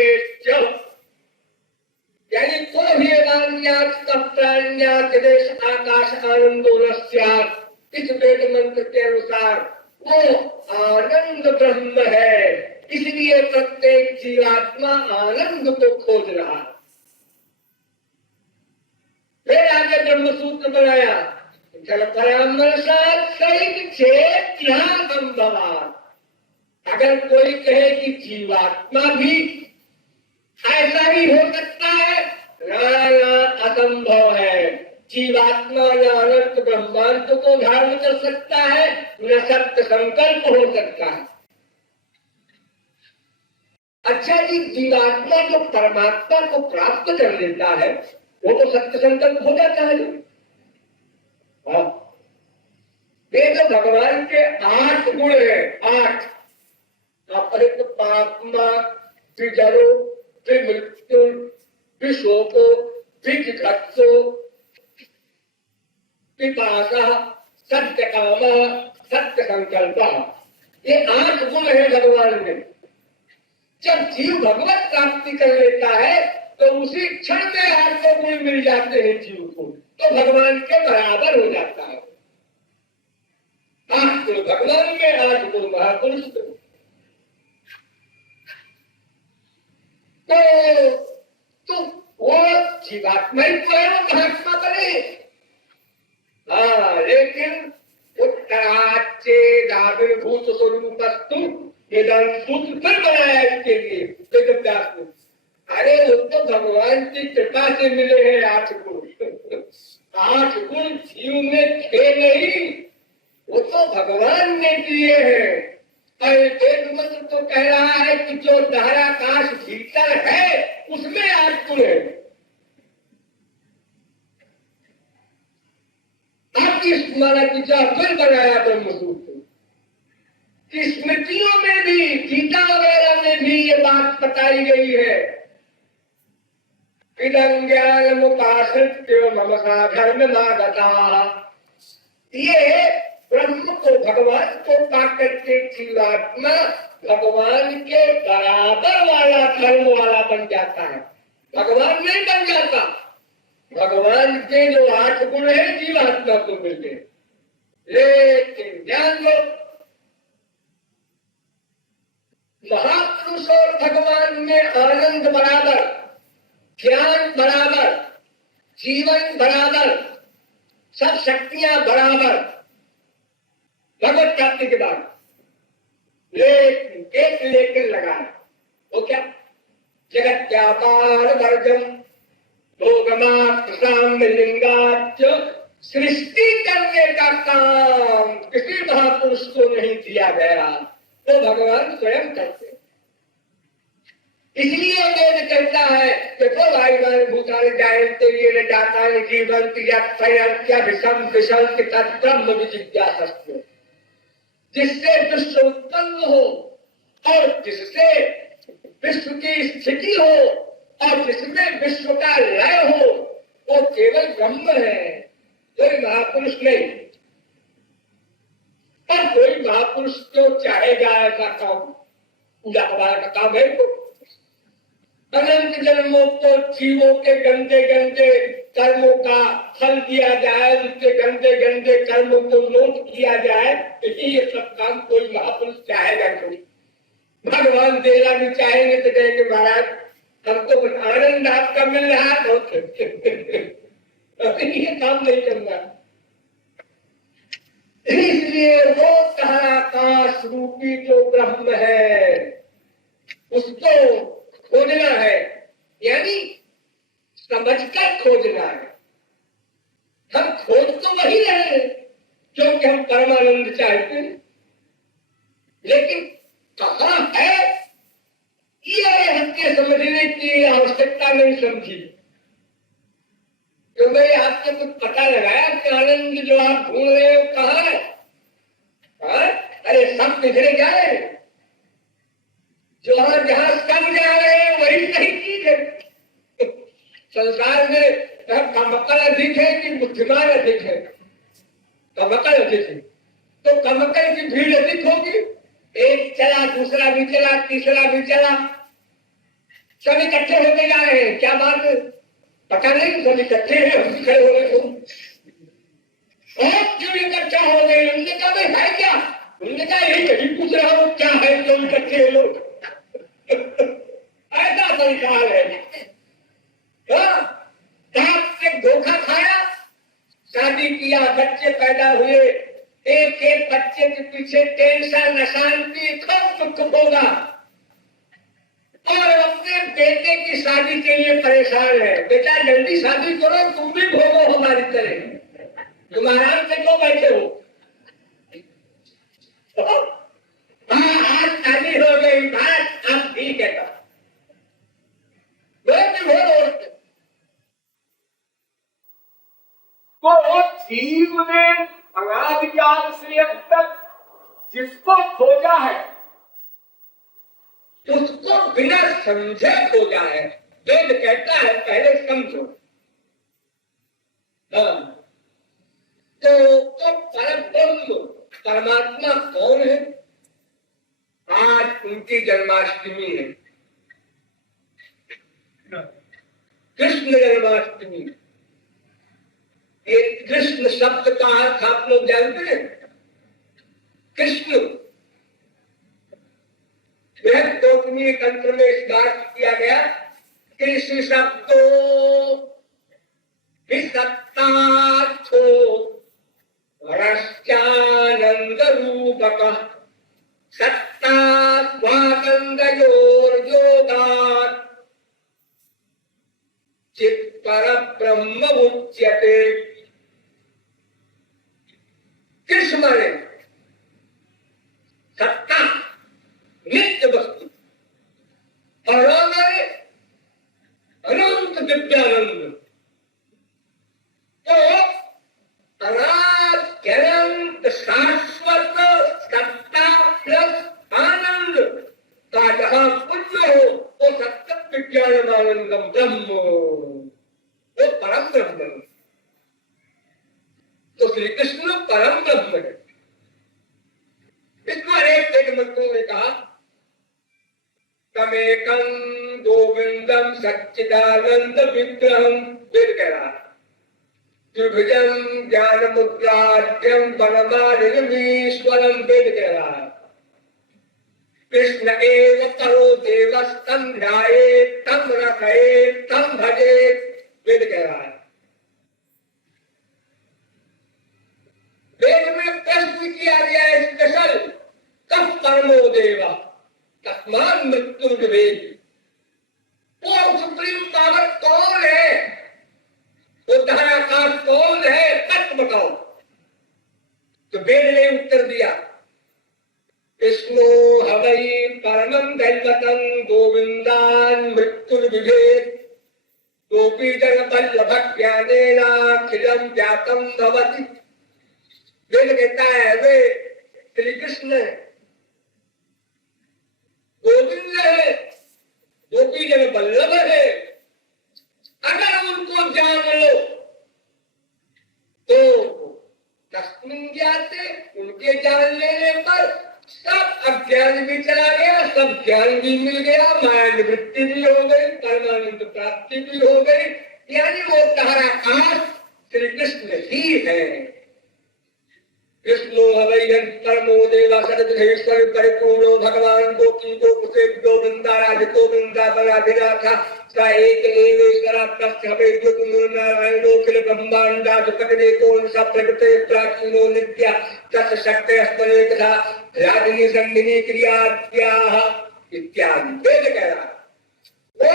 यानी को भी देश आकाश आनंदो न स्यात्, इस वेद मंत्र के अनुसार वो आनंद ब्रह्म है, इसलिए प्रत्येक जीवात्मा आनंद को खोज रहा है। फिर आगे ब्रह्म सूत्र बनाया, जल परामर्शात् सहित चेत यहाँ संभवात्। अगर कोई कहे कि जीवात्मा भी ऐसा ही हो सकता है, ना असंभव है। जीवात्मा न अनंत ब्रह्मांड को धारण कर सकता है, न सत्य संकल्प हो सकता है। अच्छा जी, जीवात्मा जो परमात्मा को प्राप्त कर लेता है वो तो सत्य संकल्प हो जाता है। ये तो भगवान के 8 गुण है, 8। अपरित पापमा विजरो विमृत्यु विशोको विजिघत्सो पिपासा सत्य काम सत्य संकल्प, ये 8 गुण है भगवान में। जब जीव भगवत प्राप्ति कर लेता है तो उसी क्षण में 8 गुण मिल जाते हैं जीव को, तो भगवान के बराबर हो जाता है। 8 गुण भगवान में, 8 गुण महापुरुष में। तो वो जीवात्मा ही तो है, वो महात्मा बने। हाँ, लेकिन उत्तराचे दाविर्भूत स्वरूपस्तु वेदांत सूत्र फिर बनाया इसके लिए वेदव्यास ने। अरे वो तो भगवान की कृपा से मिले हैं 8 गुण। 8 गुण जीव में थे नहीं, वो तो भगवान ने दिए हैं। वेद मंत्र तो कह रहा है कि जो धाराकाश भीतर है उसमें 8 गुण है। आपकी स्मरण की जा फिर बनाया ब्रह्मसूत्र कि स्मृतियों में भी, गीता वगैरह में भी ये बात बताई गई है। इदं ज्ञानमुपाश्रित्य मम साधर्ममागता, ये ब्रह्म को, भगवान को पाकर के जीवात्मा भगवान के बराबर वाला धर्म वाला बन जाता है, भगवान नहीं बन जाता। भगवान के जो 8 गुण है जीवात्मा को मिलते, लेकिन ध्यान दो, महापुरुष और भगवान में आनंद बराबर, ज्ञान बराबर, जीवन बराबर, सब शक्तियां बराबर भगवत प्राप्ति के बाद। लेकिन एक लेकिन लगा, वो क्या? जगत व्यापार वर्जम भोगमात्र लिंगाच, सृष्टि करने का काम किसी महापुरुष को नहीं दिया गया, तो भगवान स्वयं करते। इसलिए वेद कहता है देखो वायुमान भूतानि जायन्ते येन जातानि जीवन्ति यत्सयन्त्यभिषं विशन्ति तद्ब्रह्म विजिज्ञासस्तु। जिससे विश्व उत्पन्न हो और जिससे विश्व की स्थिति हो और जिसमें विश्व का लय हो, वो केवल ब्रह्म है, कोई महापुरुष नहीं। और कोई महापुरुष तो चाहेगा ऐसा काम, पूजा हमारा का काम है। तो अनंत जन्मों को जीवों के गंदे गंदे कर्मों का फल दिया जाए, उसके गंदे गंदे कर्मों को नोट किया जाए, तो ये सब काम कोई महापुरुष चाहेगा नहीं। भगवान देना भी चाहेंगे तो कहेंगे महाराज हमको आनंद आपका मिल रहा है बहुत ये काम नहीं करना। इसलिए वो आकाश रूपी जो ब्रह्म है उसको खोजना है, यानी समझकर खोजना है। हम खोज तो वही रहे क्योंकि हम परमानंद चाहते हैं, लेकिन कहाँ है ये हमने समझने की आवश्यकता नहीं समझी। तो मैं आपसे कुछ पता लगाया कि आनंद जो आप ढूंढ रहे हो कहाँ है? अरे सब बिखरे जाए, जहाँ जहाँ सब जा रहे हैं वही सही चीज है। संसार में कमकल अधिक है कि बुद्धिमान अधिक है? कमकल अधिक है, तो कमकल की भीड़ अधिक होगी। एक चला, दूसरा भी चला, तीसरा भी चला, सब इकट्ठे होते जा रहे हैं। क्या बात है? पता नहीं, सब इकट्ठे हैं, हम खड़े हो गए। और क्यों इकट्ठा हो गए? उनने कहा भाई है क्या? उनने कहा यही कभी पूछ रहा हूँ क्या है जो इकट्ठे लोग। ऐसा संसार है। से धोखा खाया, शादी किया, बच्चे पैदा हुए, एक एक बच्चे के पीछे टेंशन, अशांति, खूब दुख होगा, और अपने बेटे की शादी के लिए परेशान है। बेटा जल्दी शादी करो, तुम भी भोगो हमारी तरह, तुम आराम से क्यों बैठे हो? आज शादी हो गई, बात अब ठीक है। तो जीव ने अनादिकाल से अब तक जिसको खोजा है उसको बिना समझे खोजा है। वेद कहता है पहले समझो। तो परब्रह्म परमात्मा कौन है? आज उनकी जन्माष्टमी है, कृष्ण जन्माष्टमी। एक कृष्ण शब्द का अर्थ आप लोग जानते हैं? कृष्ण गौतमी तंत्र में इस बात किया गया कि इस शब्दो विसत्तार्थो रश्चानंद रूपक सत्ता स्वानंदयोर्योगात् चित् परब्रह्म उच्यते। कृष्ण माने सत्ता, नित्य वस्तु, और अनंत दिव्यानंद। तो अनंत शाश्वत सत्ता प्लस आनंद का जहां पुण्य हो वो सत्य विज्ञान आनंदम ब्रह्म, वो परम ब्रह्म। तो श्री कृष्ण परम ब्रह्म है। इसको एक मंत्रों में कहा तमेकं गोविंदम सच्चिदानंद विग्रहम। वेद कह रहा त्रिभुजं ज्ञान मुद्राढ्यं परमानंदमीश्वरम। वेद कह रहा है कृष्ण एव परो देवस्तं ध्यायेत् तं रसयेत् तं भजेत्। वेद कह रहा है। वेद में प्रश्न किया गया है स्पेशल, कब परमो देवा तस्मान मृत्युर्विभेद। वो सुप्रीम पावर कौन है? वो धराकाश कौन है? तत्व बताओ। तो वेद ने उत्तर दिया विष्णु हवै परमं दैवतं गोविंदान मृत्युर्विभेद गोपी जन वल्लभ ज्ञानेनाखिलं ज्ञातं भवति। वेद कहता है वे श्री कृष्ण गोविंद है, गोपी जन वल्लभ है। अगर उनको जान लो तो तस्मिन् जाते, उनके जान लेने पर सब अज्ञान भी चला गया, सब ज्ञान भी मिल गया, माया निवृत्ति भी हो गई, परमानंद प्राप्ति भी हो गई। यानी वो ताराकाश श्री कृष्ण ही है। कृष्णो हवैहन परमो देवा सर्वधेश्वर परिपूर्णो भगवान गोपी गोपसेव्यो वृंदाराधितो वृंदावनाधिनाथा स एक एवेश्वरात्मस्थवेद्यो नारायणो किल ब्रह्मांडाधिपतिरेको स प्रकृते प्राचीनो नित्या तस् शक्तयस्मने तथा रागिनी संगिनी क्रियाद्याः इत्यादि वेद कह रहा वो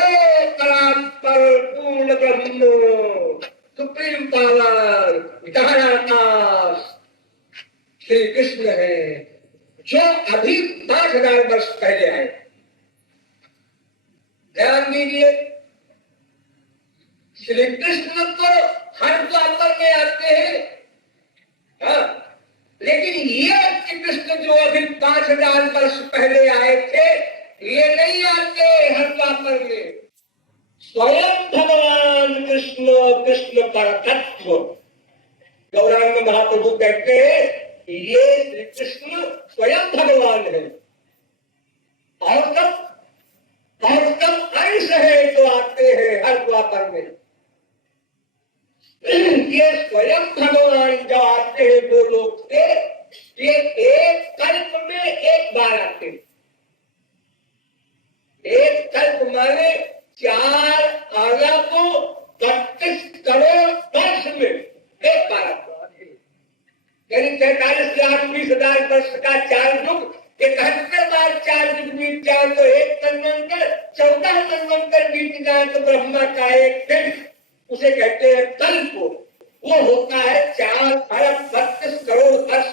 परात्पर पूर्ण ब्रह्म सुप्रीम पावर विधानाकाश श्री कृष्ण है, जो अभी 5000 वर्ष पहले आए। ध्यान दीजिए, श्री कृष्ण तो हर द्वापर में आते हैं, हाँ, लेकिन ये श्री कृष्ण जो अभी 5000 वर्ष पहले आए थे, ये नहीं आते हर द्वापर में। स्वयं भगवान कृष्ण, कृष्ण परतत्व गौरांग महाप्रभु कहते हैं ये श्री कृष्ण स्वयं भगवान है, और सब अंश है जो आते हैं हर द्वापर में। ये स्वयं भगवान जो आते हैं वो लोग से, ये एक कल्प में एक बार आते हैं। एक कल्प माने 4 आना को 32 करोड़ वर्ष में एक बार आते हैं। यानी 43 लाख 20,000 वर्ष का 4 युग, 71 बार 4 युग बीत जाए तो एक तन्वंतर, 14 तन्वंतर बीत जाए तो ब्रह्मा का एक दिन, उसे कहते हैं कल्प। वो होता है 4 अरब 32 करोड़ वर्ष।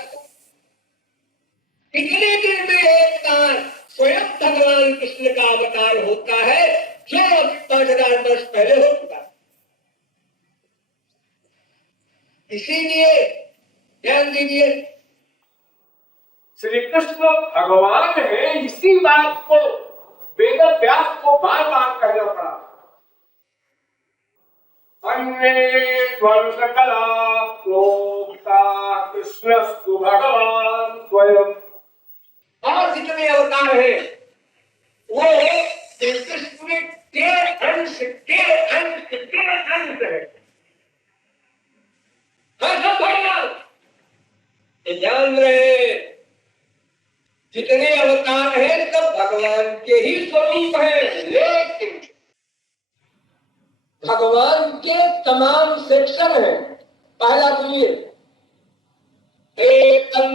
इतने दिन में एक बार स्वयं भगवान कृष्ण का अवतार होता है, जो 5000 वर्ष पहले हो चुका। इसीलिए ध्यान दीजिए, श्री कृष्ण भगवान है, इसी बात को वेद व्यास को बार बार कहना पड़ा। अन्ये त्वं सकला प्रोक्ता कृष्णस्तु भगवान स्वयं। और जितने अवतार है वो श्री कृष्ण के अंश के अंश के अंश है। भगवान ध्यान रहे, जितने अवतार हैं सब भगवान के ही स्वरूप हैं, लेकिन भगवान के तमाम सेक्शन हैं। पहला सुनिए, एकं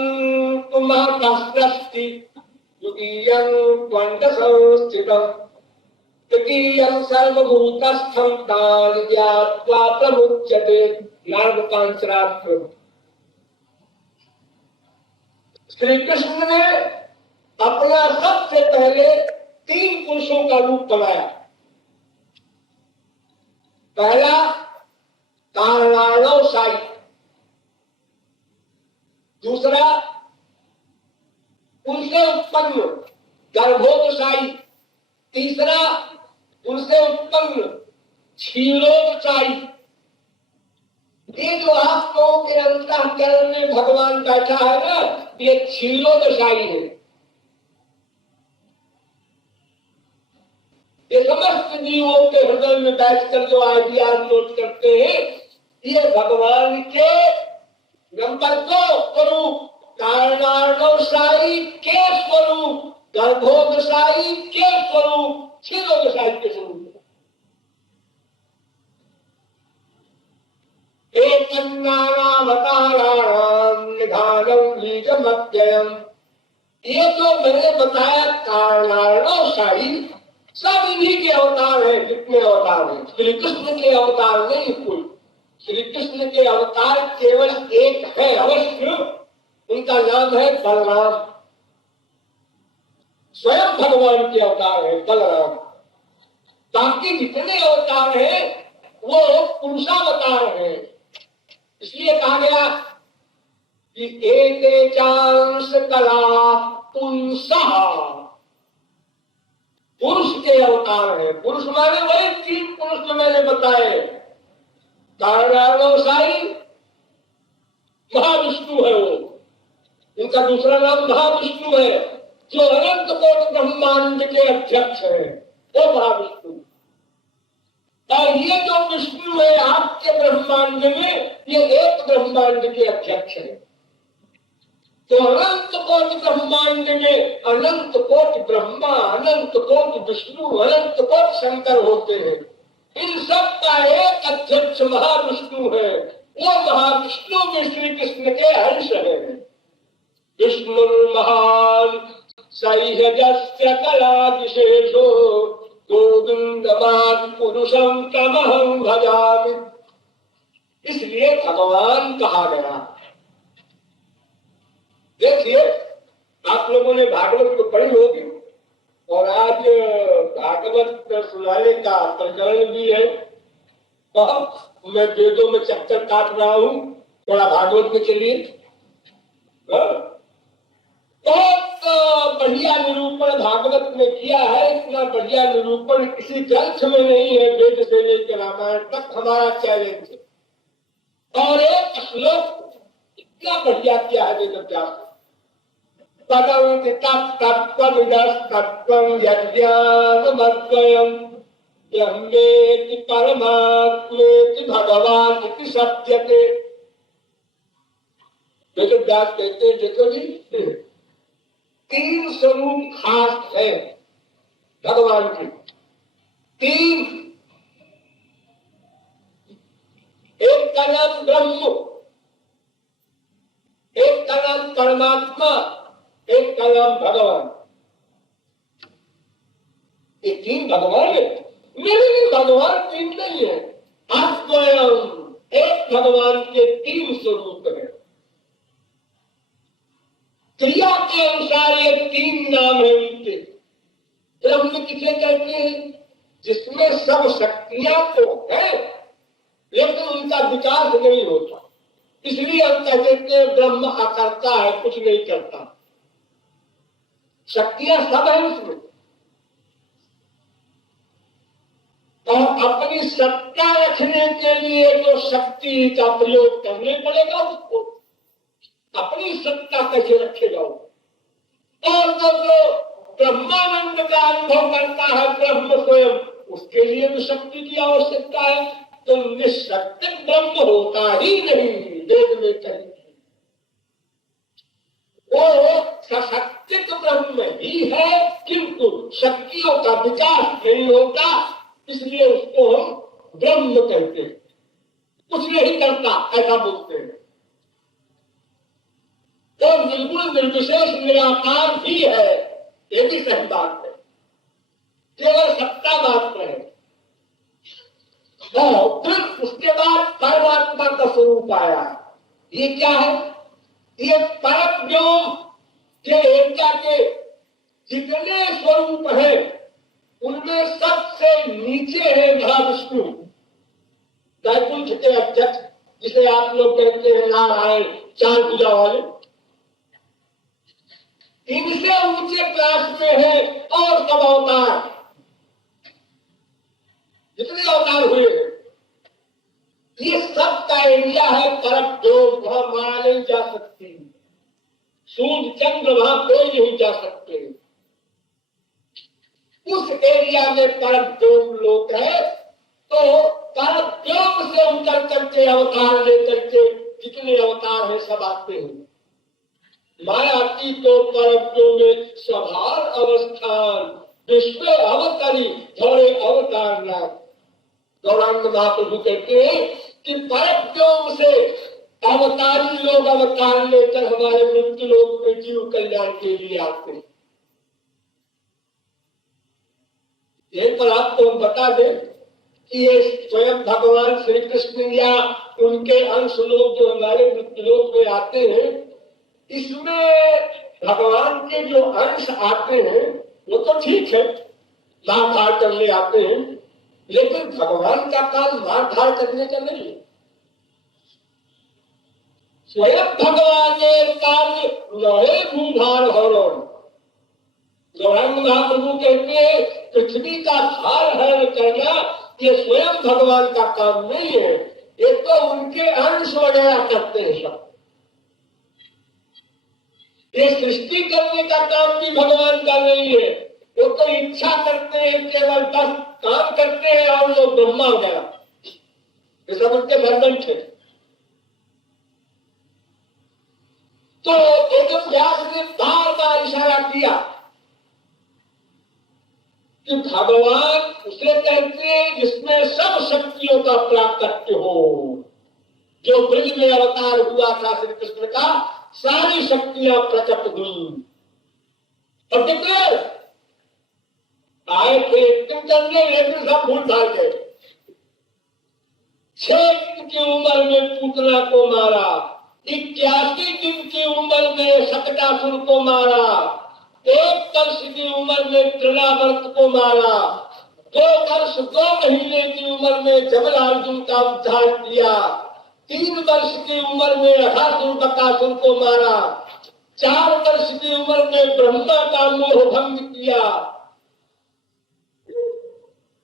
महतस्ति द्वितीयं त्वन्तसंस्थितम् तृतीयं सर्वभूतस्थं तान् ज्ञात्वा प्रमुच्यते। नारद पांचरात्र। श्री कृष्ण ने अपना सबसे पहले 3 पुरुषों का रूप बनाया। पहला कारणाणवशायी, दूसरा उनसे उत्पन्न गर्भोदशायी, तीसरा उनसे उत्पन्न क्षीरोदशायी। ये जो आप लोगों के अंतःकरण में भगवान बैठा है ना, ये क्षीरोदशायी है। ये समस्त जीवों के हृदय में बैठकर जो आइडिया नोट करते हैं, ये भगवान के नंबर 2 स्वरूप कारणाणवशायी के स्वरूप, गर्भोदशायी के स्वरूप, क्षीरोदशायी के स्वरूप। ये जो मैंने बताया कारणाणवशायी, सब इन्हीं के अवतार हैं। जितने अवतार हैं श्री कृष्ण के अवतार नहीं कोई। श्री कृष्ण के अवतार केवल एक है अवश्य, उनका नाम है बलराम। स्वयं भगवान के अवतार है बलराम। बाकी जितने अवतार हैं वो पुरुषावतार हैं। इसलिए कहा गया कि एते चांस कला पुंसः, पुरुष के अवतार है। पुरुष माने वही 3 पुरुष जो मैंने बताए। कारणाणवशायी महाविष्णु है वो, उनका दूसरा नाम महाविष्णु है, जो अनंत कोटि ब्रह्मांड के अध्यक्ष है, वो महाविष्णु। और ये जो विष्णु है आपके ब्रह्मांड में, ये एक ब्रह्मांड के अध्यक्ष है। तो अनंत कोटि ब्रह्मांड में अनंत कोटि ब्रह्मा, अनंत कोटि विष्णु, अनंत कोटि शंकर होते हैं। इन सब का एक अध्यक्ष महाविष्णु है। वो महाविष्णु में श्री कृष्ण के अंश है। विष्णु महान सह्यजस्य कला विशेषो गोविंदमात् पुरुषं तमहं भजामि। इसलिए भगवान कहा गया। देखिए, आप लोगों ने भागवत को पढ़ी होगी और आज भागवत सुनाने का प्रचलन भी है। तो मैं वेदों में चक्कर काट रहा हूँ, थोड़ा भागवत में चलिए। बहुत बढ़िया निरूपण भागवत में किया है। इतना बढ़िया निरूपण किसी ग्रंथ में नहीं है। वेद से लेकर रामायण तक हमारा चैलेंज है। और एक श्लोक इतना बढ़िया किया है वेद व्यास। पदं तत्त्वं यज्ञानमद्वयं ब्रह्मेति परमात्मेति भगवान इति सत्यते। वेद व्यास कहते हैं, देखो जी, तीन स्वरूप खास है भगवान के। तीन, एक का नाम ब्रह्म, एक का नाम परमात्मा, एक का नाम भगवान। ये तीन भगवान है। नहीं, भगवान तीन नहीं है। अद्वयम, एक भगवान के तीन स्वरूप है। क्रिया के अनुसार ये तीन नाम है उनके। ब्रह्म किसे कहते हैं? जिसमें सब शक्तियां तो है लेकिन उनका विकास नहीं होता, इसलिए हम कहते हैं ब्रह्म अकर्ता है, कुछ नहीं करता। शक्तियां सब है उसमें, और अपनी सत्ता रखने के लिए तो शक्ति का प्रयोग करने पड़ेगा उसको। अपनी सत्ता कैसे रखेगा वो? और जो ब्रह्मानंद का अनुभव करता है ब्रह्म स्वयं, उसके लिए भी शक्ति की आवश्यकता है। तो निःशक्ति ब्रह्म होता ही नहीं, वेद में कहीं वो सशक्तित ब्रह्म ही है, किंतु शक्तियों का विकास नहीं होता, इसलिए उसको हम ब्रह्म कहते हैं। कुछ नहीं करता ऐसा बोलते हैं। तो बिल्कुल निर्विशेष निराकार भी है, ये भी सही बात है। केवल सत्ता मात्र है। फिर उसके बाद परमात्मा का स्वरूप आया। ये क्या है? ये परब्रह्म के एकता के जितने स्वरूप है उनमें सबसे नीचे है महाविष्णु, वैकुंठ के अध्यक्ष, जिसे आप लोग कहते हैं नारायण, चार पूजा वाले। इनसे ऊंचे क्लास में है और सब अवतार, जितने अवतार हुए हैं, ये सब का एरिया है परब्रह्म। वहां मारा नहीं जा सकती, सूर्य चंद्र वहां कोई नहीं जा सकते। उस एरिया में परब्रह्म लोक है। तो परब्रह्म से उतर करके अवतार लेकर के जितने अवतार है सब आते हैं। माया की तो परब्रह्म में स्वभाव अवस्थान विश्व अवतरी थोड़े अवतार नाम। गौरांग महाप्रभु कहते हैं कि परब्रह्म से अवतारी लोग अवतार लेकर हमारे मृत्यु लोक में जीव कल्याण के लिए आते हैं। एक पर आपको हम बता दें कि ये स्वयं भगवान श्री कृष्ण या उनके अंश लोग जो हमारे मृत्यु लोक में आते हैं, इसमें भगवान के जो अंश आते हैं वो तो ठीक है, मार धार करने आते हैं, लेकिन भगवान का काम मार धार करने का नहीं है। स्वयं भगवान ने कार्य लहे भूभार हरण। गौरांग महाप्रभु कहते हैं पृथ्वी का भार हरण करना ये स्वयं भगवान का काम नहीं है, ये तो उनके अंश वगैरह करते हैं सब। ये सृष्टि करने का काम भी भगवान का नहीं है। वो तो इच्छा करते हैं, केवल बस काम करते हैं और लोग ब्रह्मा वगैरह ये सब उनके वर्णन थे। तो एक व्यास ने बार बार इशारा किया कि भगवान उसे कहते हैं जिसमें सब शक्तियों का प्राकट्य हो। जो ब्रज में अवतार हुआ था श्री कृष्ण का, सारी शक्तियां प्रकट हुई। और कितने आए थे कितने, लेकिन सब भूल भाल गए। 6 दिन की उम्र में पूतना को मारा, 81 दिन की उम्र में शकटासुर को मारा, 1 वर्ष की उम्र में तृणावर्त को मारा, 2 वर्ष 2 महीने की उम्र में जमलार्जुन का उद्धार किया, 3 वर्ष की उम्र में अघासुर बकासुर को मारा, 4 वर्ष की उम्र में ब्रह्मा का मोह भंग किया,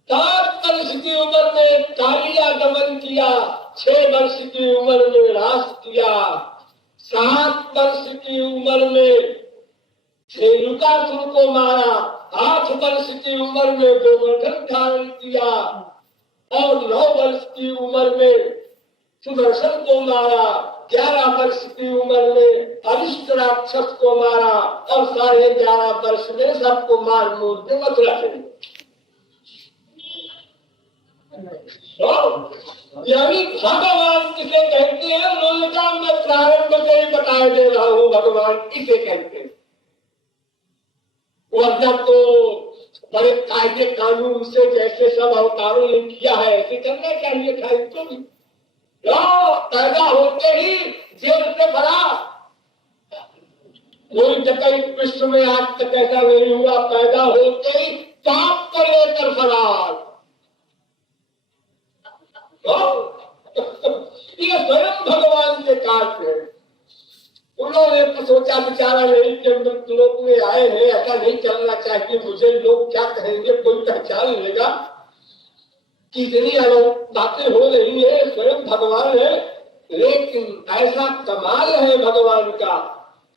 7 वर्ष की उम्र में कालिया दमन किया, 6 वर्ष की उम्र में रास किया, 7 वर्ष की उम्र में रेणुकासुर को मारा, 8 वर्ष की उम्र में गोवर्धन धारण किया और 9 वर्ष की उम्र में सुदर्शन को मारा, 11 वर्ष की उम्र में अरिष्ट राक्षस को मारा और 11.5 वर्ष में सबको मार मूल के मथुरा चले। यानी भगवान किसे कहते हैं, लोलता में प्रारंभ से ही बता दे रहा हूं, भगवान इसे कहते हैं। वरना तो बड़े कायदे कानून से जैसे सब अवतारों ने किया है ऐसे करना चाहिए था इनको भी। पैदा होते ही जेल से भरा, कोई डकैत विश्व में आज तक ऐसा नहीं हुआ, पैदा होते ही पाप को लेकर फरार। ये स्वयं भगवान के कार्य है। उन्होंने तो सोचा बेचारा नहीं कि लोग में आए हैं, ऐसा नहीं चलना चाहिए, मुझे लोग क्या कहेंगे, कोई पहचान लेगा। कितनी अलग बातें हो रही है, स्वयं भगवान है। लेकिन ऐसा कमाल है भगवान का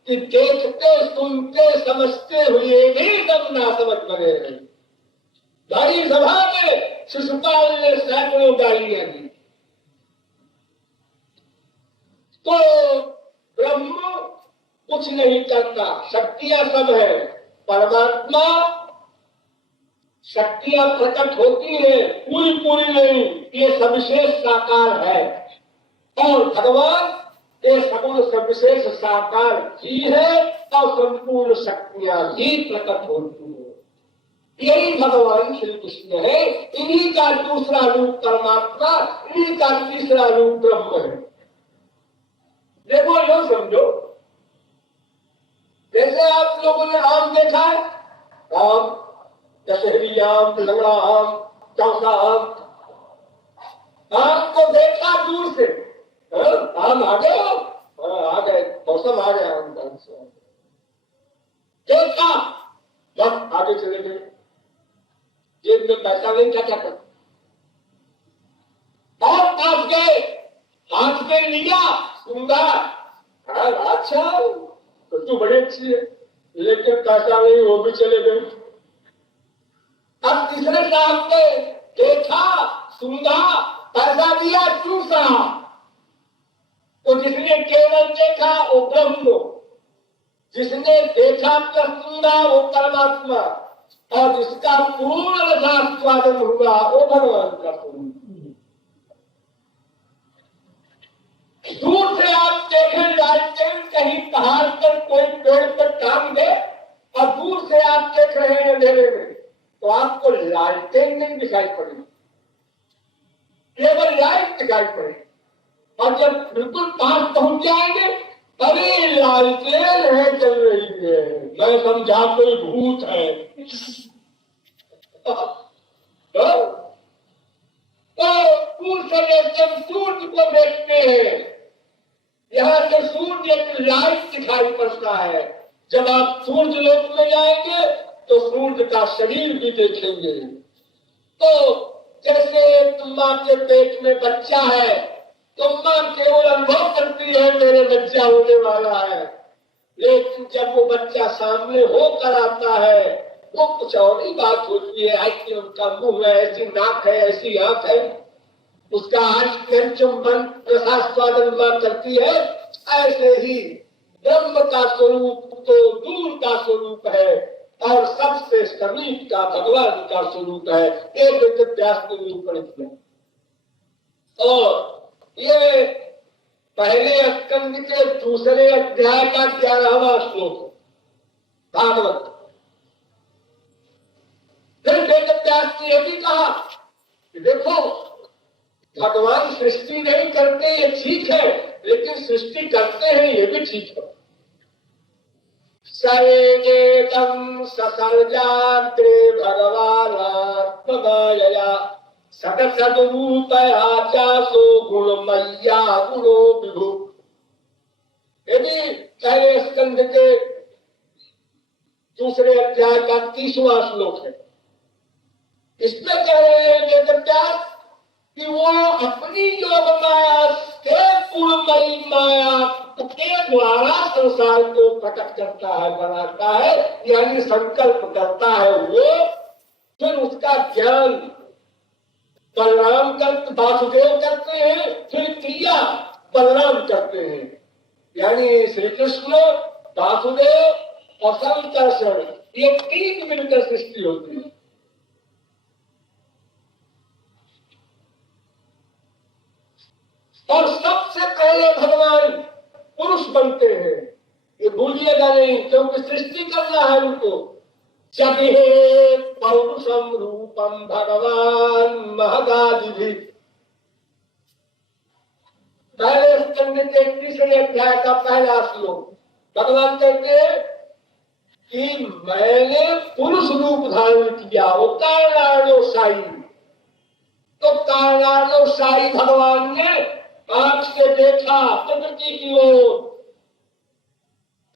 कि देखते सुनते समझते हुए भी सब नासमझ बने रहे। बड़ी सभा में शिशुपाल ने सैकड़ों गालियां दी। तो ब्रह्म कुछ नहीं करता, शक्तियां सब है। परमात्मा शक्तियां प्रकट होती है, पूरी पूरी नहीं, ये सविशेष साकार है। और भगवान ये सगुण सविशेष साकार भी है और संपूर्ण शक्तियां भी प्रकट होती है। यही भगवान श्री कृष्ण है। इन्हीं का दूसरा रूप परमात्मा, इन्हीं का तीसरा रूप ब्रह्म है। देखो लो समझो, जैसे आप लोगों ने आम देखा है, आम, दशहरी आम, लंगड़ा आम, चौसा आम, आम को देखा दूर से, आम आ गए, आ गए, मौसम आ गया आम का, देखा बस आगे चले गए, जेब में पैसा नहीं था, क्या कर, और पास गए, हाथ में लिया, सूंघा, अच्छा तो बड़ी अच्छी है, लेकिन पैसा नहीं, वो भी चले गए। अब तीसरे साहब ने देखा, सूंघा, पैसा दिया, चूसा, तो जिसने केवल देखा वो ब्रह्म, जिसने देखा प्लस सूंघा वो परमात्मा, और जिसका पूर्ण रसास्वादन हुआ वो भगवान का स्वरूप। दूर से आप देखें लालटेन कहीं पहाड़ पर कोई पेड़ पर टांग दे, और दूर से आप देख रहे हैं अंधेरे में, तो आपको लालटेन नहीं दिखाई पड़ेगी, केवल लाइट दिखाई पड़ेगी। और जब बिल्कुल पास पहुंच जाएंगे, अरे लालटेन है चल रही है, मैं समझा कोई भूत है। तो दूर से जब सूर्य को देखते हैं, यहाँ से सूर्य एक लाइट दिखाई पड़ता है। जब आप सूर्य लोक में जाएंगे तो सूर्य का शरीर भी देखेंगे। तो जैसे माँ के पेट में बच्चा है, तो माँ केवल अनुभव करती है मेरे बच्चा होने वाला है, लेकिन जब वो बच्चा सामने हो कर आता है वो कुछ और ही बात होती है। ऐसी उनका मुंह है, ऐसी नाक है, ऐसी आंख है, उसका आज चुंबन प्रसास्वादन हुआ करती है। ऐसे ही ब्रह्म का स्वरूप तो दूर का स्वरूप है और सबसे समीप का भगवान का स्वरूप है। एक व्यास ने निरूपण किया। और ये पहले स्कंद के दूसरे अध्याय का 11वां श्लोक भागवत। फिर वेद व्यास ने यह भी कहा कि देखो भगवान सृष्टि नहीं करते ये ठीक है, लेकिन सृष्टि करते हैं ये भी ठीक है। सर्वेदं ससर्जाग्रे भगवानात्ममायया सदसद्रूपया चासो गुणमय्या गुणो विभु। यदि पहले स्कंध के दूसरे अध्याय का 30वां श्लोक है। इसमें कह रहे हैं वेदव्यास कि वो अपनी योग माया से गुणमयी माया के द्वारा संसार को प्रकट करता है, बनाता है, यानी संकल्प करता है वो। फिर उसका ज्ञान बलराम करते, वासुदेव करते हैं, फिर क्रिया बलराम करते हैं, यानी श्री कृष्ण, वासुदेव और संकर्षण, ये तीन मिलकर सृष्टि होती है। और सबसे पहले भगवान पुरुष बनते हैं, ये भूलिएगा नहीं, क्योंकि सृष्टि करना है उनको। जब हे पौरुषम रूपम भगवान महदादि। पहले स्कंद के 31वें अध्याय का पहला श्लोक भगवान कहते हैं कि मैंने पुरुष रूप धारण किया, वो कारणार्णवशाही। तो कारणार्णवशाही भगवान ने आंख से देखा प्रकृति की ओर,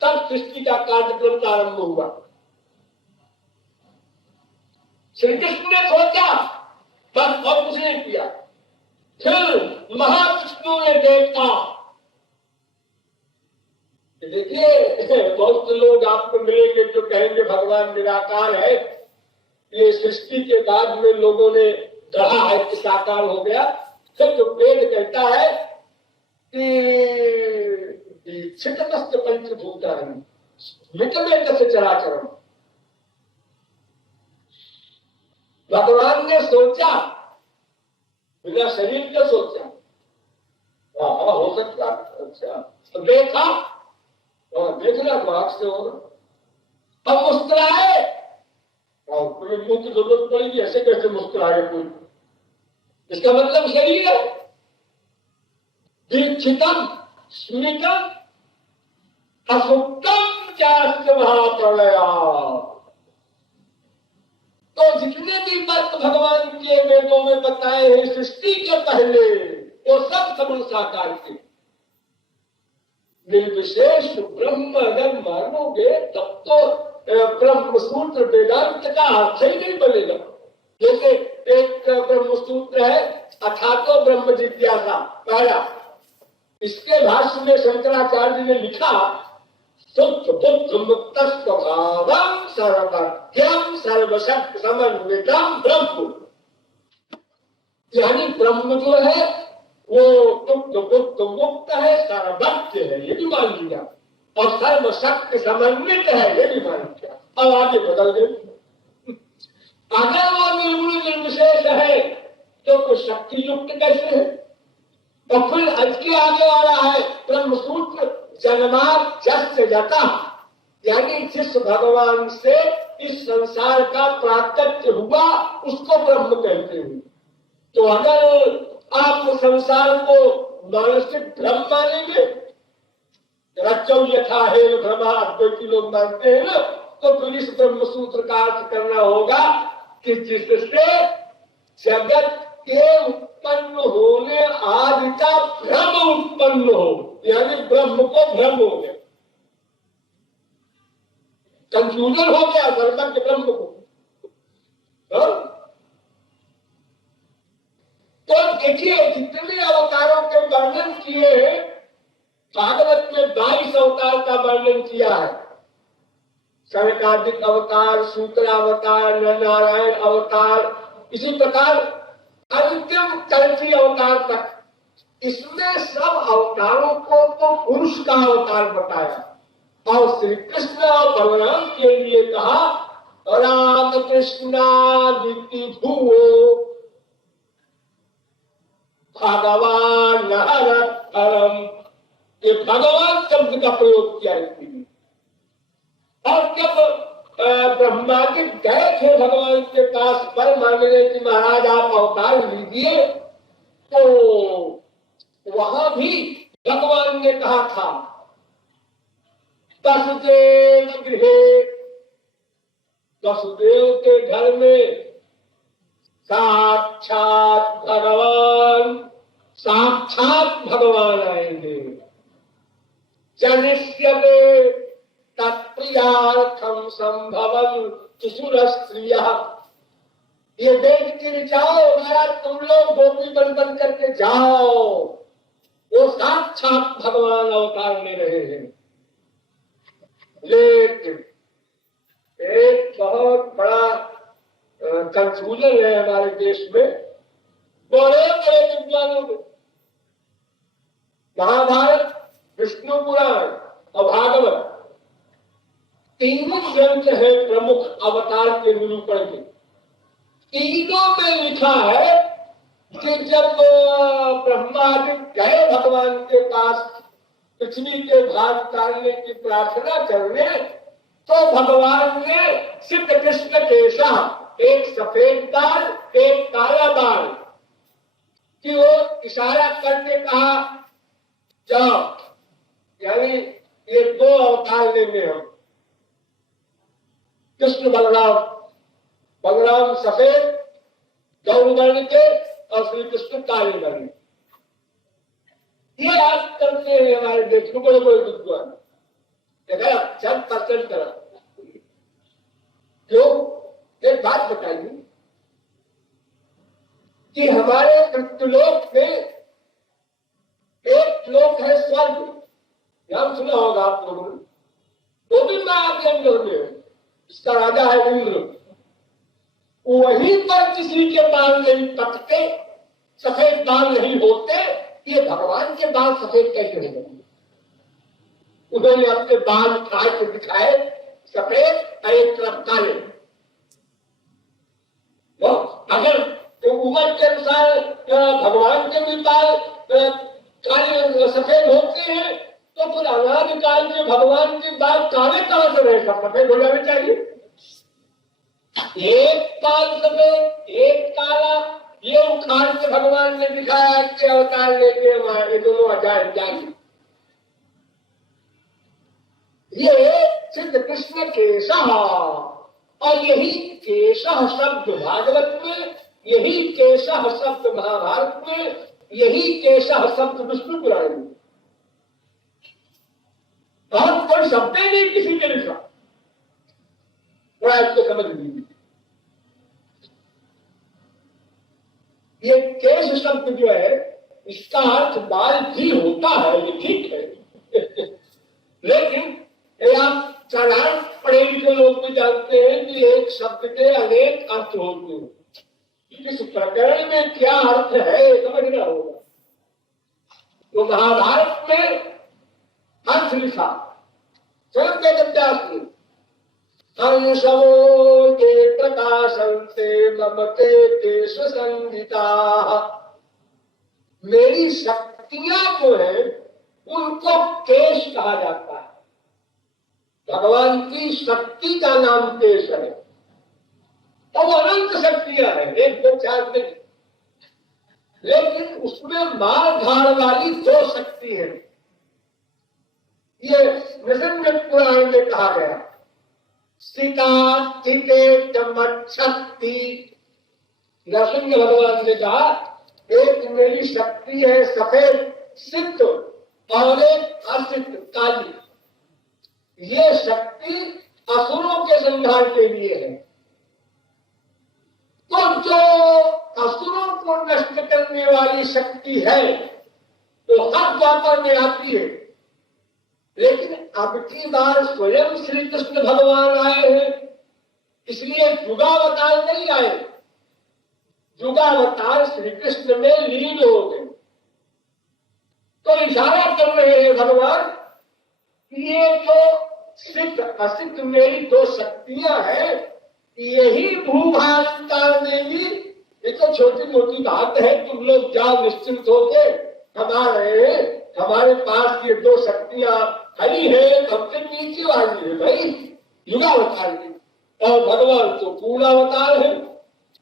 तब सृष्टि का कार्यक्रम प्रारंभ हुआ। श्री कृष्ण ने सोचा, बस और कुछ नहीं किया। फिर महाविष्णु ने देखा। देखिए बहुत से लोग आपको मिलेंगे जो कहेंगे भगवान निराकार है, ये सृष्टि के बाद में लोगों ने गढ़ा है कि साकार हो गया। फिर जो वेद कहता है कि छिटमस्त पंचभूतानि मिटमें कस्य चराचरम्। भगवान ने सोचा, बिना शरीर के सोचा, हो सकता। अच्छा तो देखा, देखना तो आंख से होगा। अब मुस्कुराए, कोई मुंह की जरूरत पड़ेगी, ऐसे कैसे मुस्कुराए कोई? इसका मतलब शरीर है। दीक्षितम स्मितम असुप्तम चास्य महाप्रलया। तो जितने भी बात भगवान के वेदों में बताए हैं सृष्टि के पहले, वो सब सगुण साकार के। निर्विशेष ब्रह्म अगर मानोगे तब तो ब्रह्म सूत्र वेदांत का अर्थ ही नहीं बनेगा। जैसे एक ब्रह्म सूत्र है अथातो ब्रह्म जिज्ञासा पहला, इसके भाष्य में शंकराचार्य ने लिखा शुद्ध बुद्ध मुक्त स्वभावं सर्वज्ञं सर्वशक्ति समन्वितम् ब्रह्म। यानी ब्रह्म जो है वो शुद्ध बुद्ध मुक्त है, सर्वज्ञ है, ये भी मान लिया, और सर्वशक्ति समन्वित है, ये भी मान लिया। अब आगे बदल गए, अगर वो निर्गुण निर्विशेष है तो शक्ति युक्त कैसे है? और फिर आज के आगे वाला है ब्रह्मसूत्र जन्मात् यस्य यतः, यानी जिस भगवान से इस संसार का प्राकट्य हुआ उसको ब्रह्म कहते हैं। तो अगर आप संसार को मानसिक भ्रम मानेंगे, रज्जौ यथा हेय भ्रमा अद्वैती लोग मानते हैं ना, तो फिर इस ब्रह्म सूत्र का अर्थ करना होगा कि जिससे जगत के उत्पन्न होने आदि का भ्रम उत्पन्न हो, यानी ब्रह्म को भ्रम हो गया, कंफ्यूजन हो गया ब्रह्म के ब्रह्म को। तो देखिए जितने अवतारों के वर्णन किए हैं भागवत में 22 अवतार का वर्णन किया है। सनकादिक अवतार, सूत्रावतार, नारायण अवतार, इसी प्रकार अंतिम कल्कि अवतार तक, इसमें सब अवतारों को तो पुरुष का अवतार बताया और श्री कृष्ण और बलराम के लिए कहा राम कृष्णादिति भुवो भगवान हरम, ये भगवान शब्द का प्रयोग किया इसलिए। और जब ब्रह्मा जी गए थे भगवान के पास पर मांगने की महाराज आप अवतार लीजिए, तो वहां भी भगवान ने कहा था वसुदेव गृहे, वसुदेव के घर में साक्षात भगवान आएंगे। जनिष्यते तत्प्रियार्थम संभवं किशोर स्त्रिया, ये देख के जाओ महाराज, तुम लोग गोपी बन करके जाओ, वो साक्षात भगवान अवतार ले रहे हैं। लेकिन एक बहुत बड़ा कंफ्यूजन है हमारे देश में, बड़े बड़े विद्वानों में महाभारत, विष्णु पुराण और भागवत तीनों ग्रंथ है प्रमुख अवतार के निरूपण के। तीनों में लिखा है कि जब ब्रह्मा जी गए भगवान के पास पृथ्वी के भाग काटने की प्रार्थना करने, तो भगवान ने सिद्ध कृष्ण केशा, एक सफेद बाल एक काला बाल, कि वो इशारा करके कहा जाओ, यानी ये दो अवतार लेंगे हम, कृष्ण बलराम, बलराम सफेद गौर वर्ण के और श्री कृष्ण काले वर्ण। ये आज करते हैं हमारे देश में बड़े बड़े विद्वान, चल परचल करा। क्यों? एक बात बताइए कि हमारे मृत्युलोक में एक लोक है स्वर्ग, नाम सुना होगा आप लोगों ने, वो भी महाअग्नि में, इसका राजा है इंद्र। वहीं पर किसी के बाल नहीं पकते, सफेद बाल नहीं होते, ये भगवान के बाल सफेद कैसे हो गए? उन्होंने अपने बाल उठाए के दिखाए सफेद और एक तरफ काले। अगर तो उम्र के अनुसार भगवान के भी बाल काले सफेद होते हैं, तो फिर अनादिकाल के भगवान के बाल काले कहां से रहे? सफेद हो जाने चाहिए। एक बाल सफेद एक काला, ये उखाड़ के भगवान ने दिखाया कि अवतार लेके हमारे दोनों हजार जाएंगे। ये सिद्ध कृष्ण केशा, और यही केशा शब्द भागवत में, यही केशा शब्द महाभारत में, यही केशा शब्द विष्णु पुराण में, और कोई शब्द ही नहीं किसी के लिखा। थोड़ा इसको समझ लीजिए, ये केश शब्द जो है इसका अर्थ बाल भी होता है, ये ठीक है लेकिन आप चालान पढ़े लिखे लोग भी जानते हैं कि एक शब्द के अनेक अर्थ होते हैं, इस प्रकरण में क्या अर्थ है समझना होगा। तो महाभारत में अर्थ लिखा स्वयं वेदव्यास ने, हंसवो के प्रकाशंते ममते केश संहिता, मेरी शक्तियां जो है उनको केश कहा जाता है। भगवान की शक्ति का नाम केश है, और वो अनंत शक्तियां हैं, एक दो चार नहीं, लेकिन उसमें मार धाड़ वाली दो शक्ति है। ये नृसिंह पुराण में कहा गया, सीता स्थिते शक्ति। नरसिंह भगवान ने कहा एक मेरी शक्ति है सफेद सिद्ध और एक असिद्ध काली। ये शक्ति असुरों के संहार के लिए है। तो जो असुरों को नष्ट करने वाली शक्ति है तो हर द्वापर में आती है, लेकिन अब की बार स्वयं श्री कृष्ण भगवान आए हैं, इसलिए युगावतार नहीं आए, युगावतार श्री कृष्ण में लीन हो गए। तो इशारा कर रहे हैं भगवान, ये जो सिद्ध असिद्ध मेरी दो शक्तियां हैं, यही भूभाग उतार देगी। ये तो छोटी मोटी बात है, तुम लोग जाओ निश्चिंत होके, हमारे पास ये दो शक्तियां खड़ी है, हमसे पीछे वाली है भाई, युगावतार की। और भगवान तो पूर्णावतार है,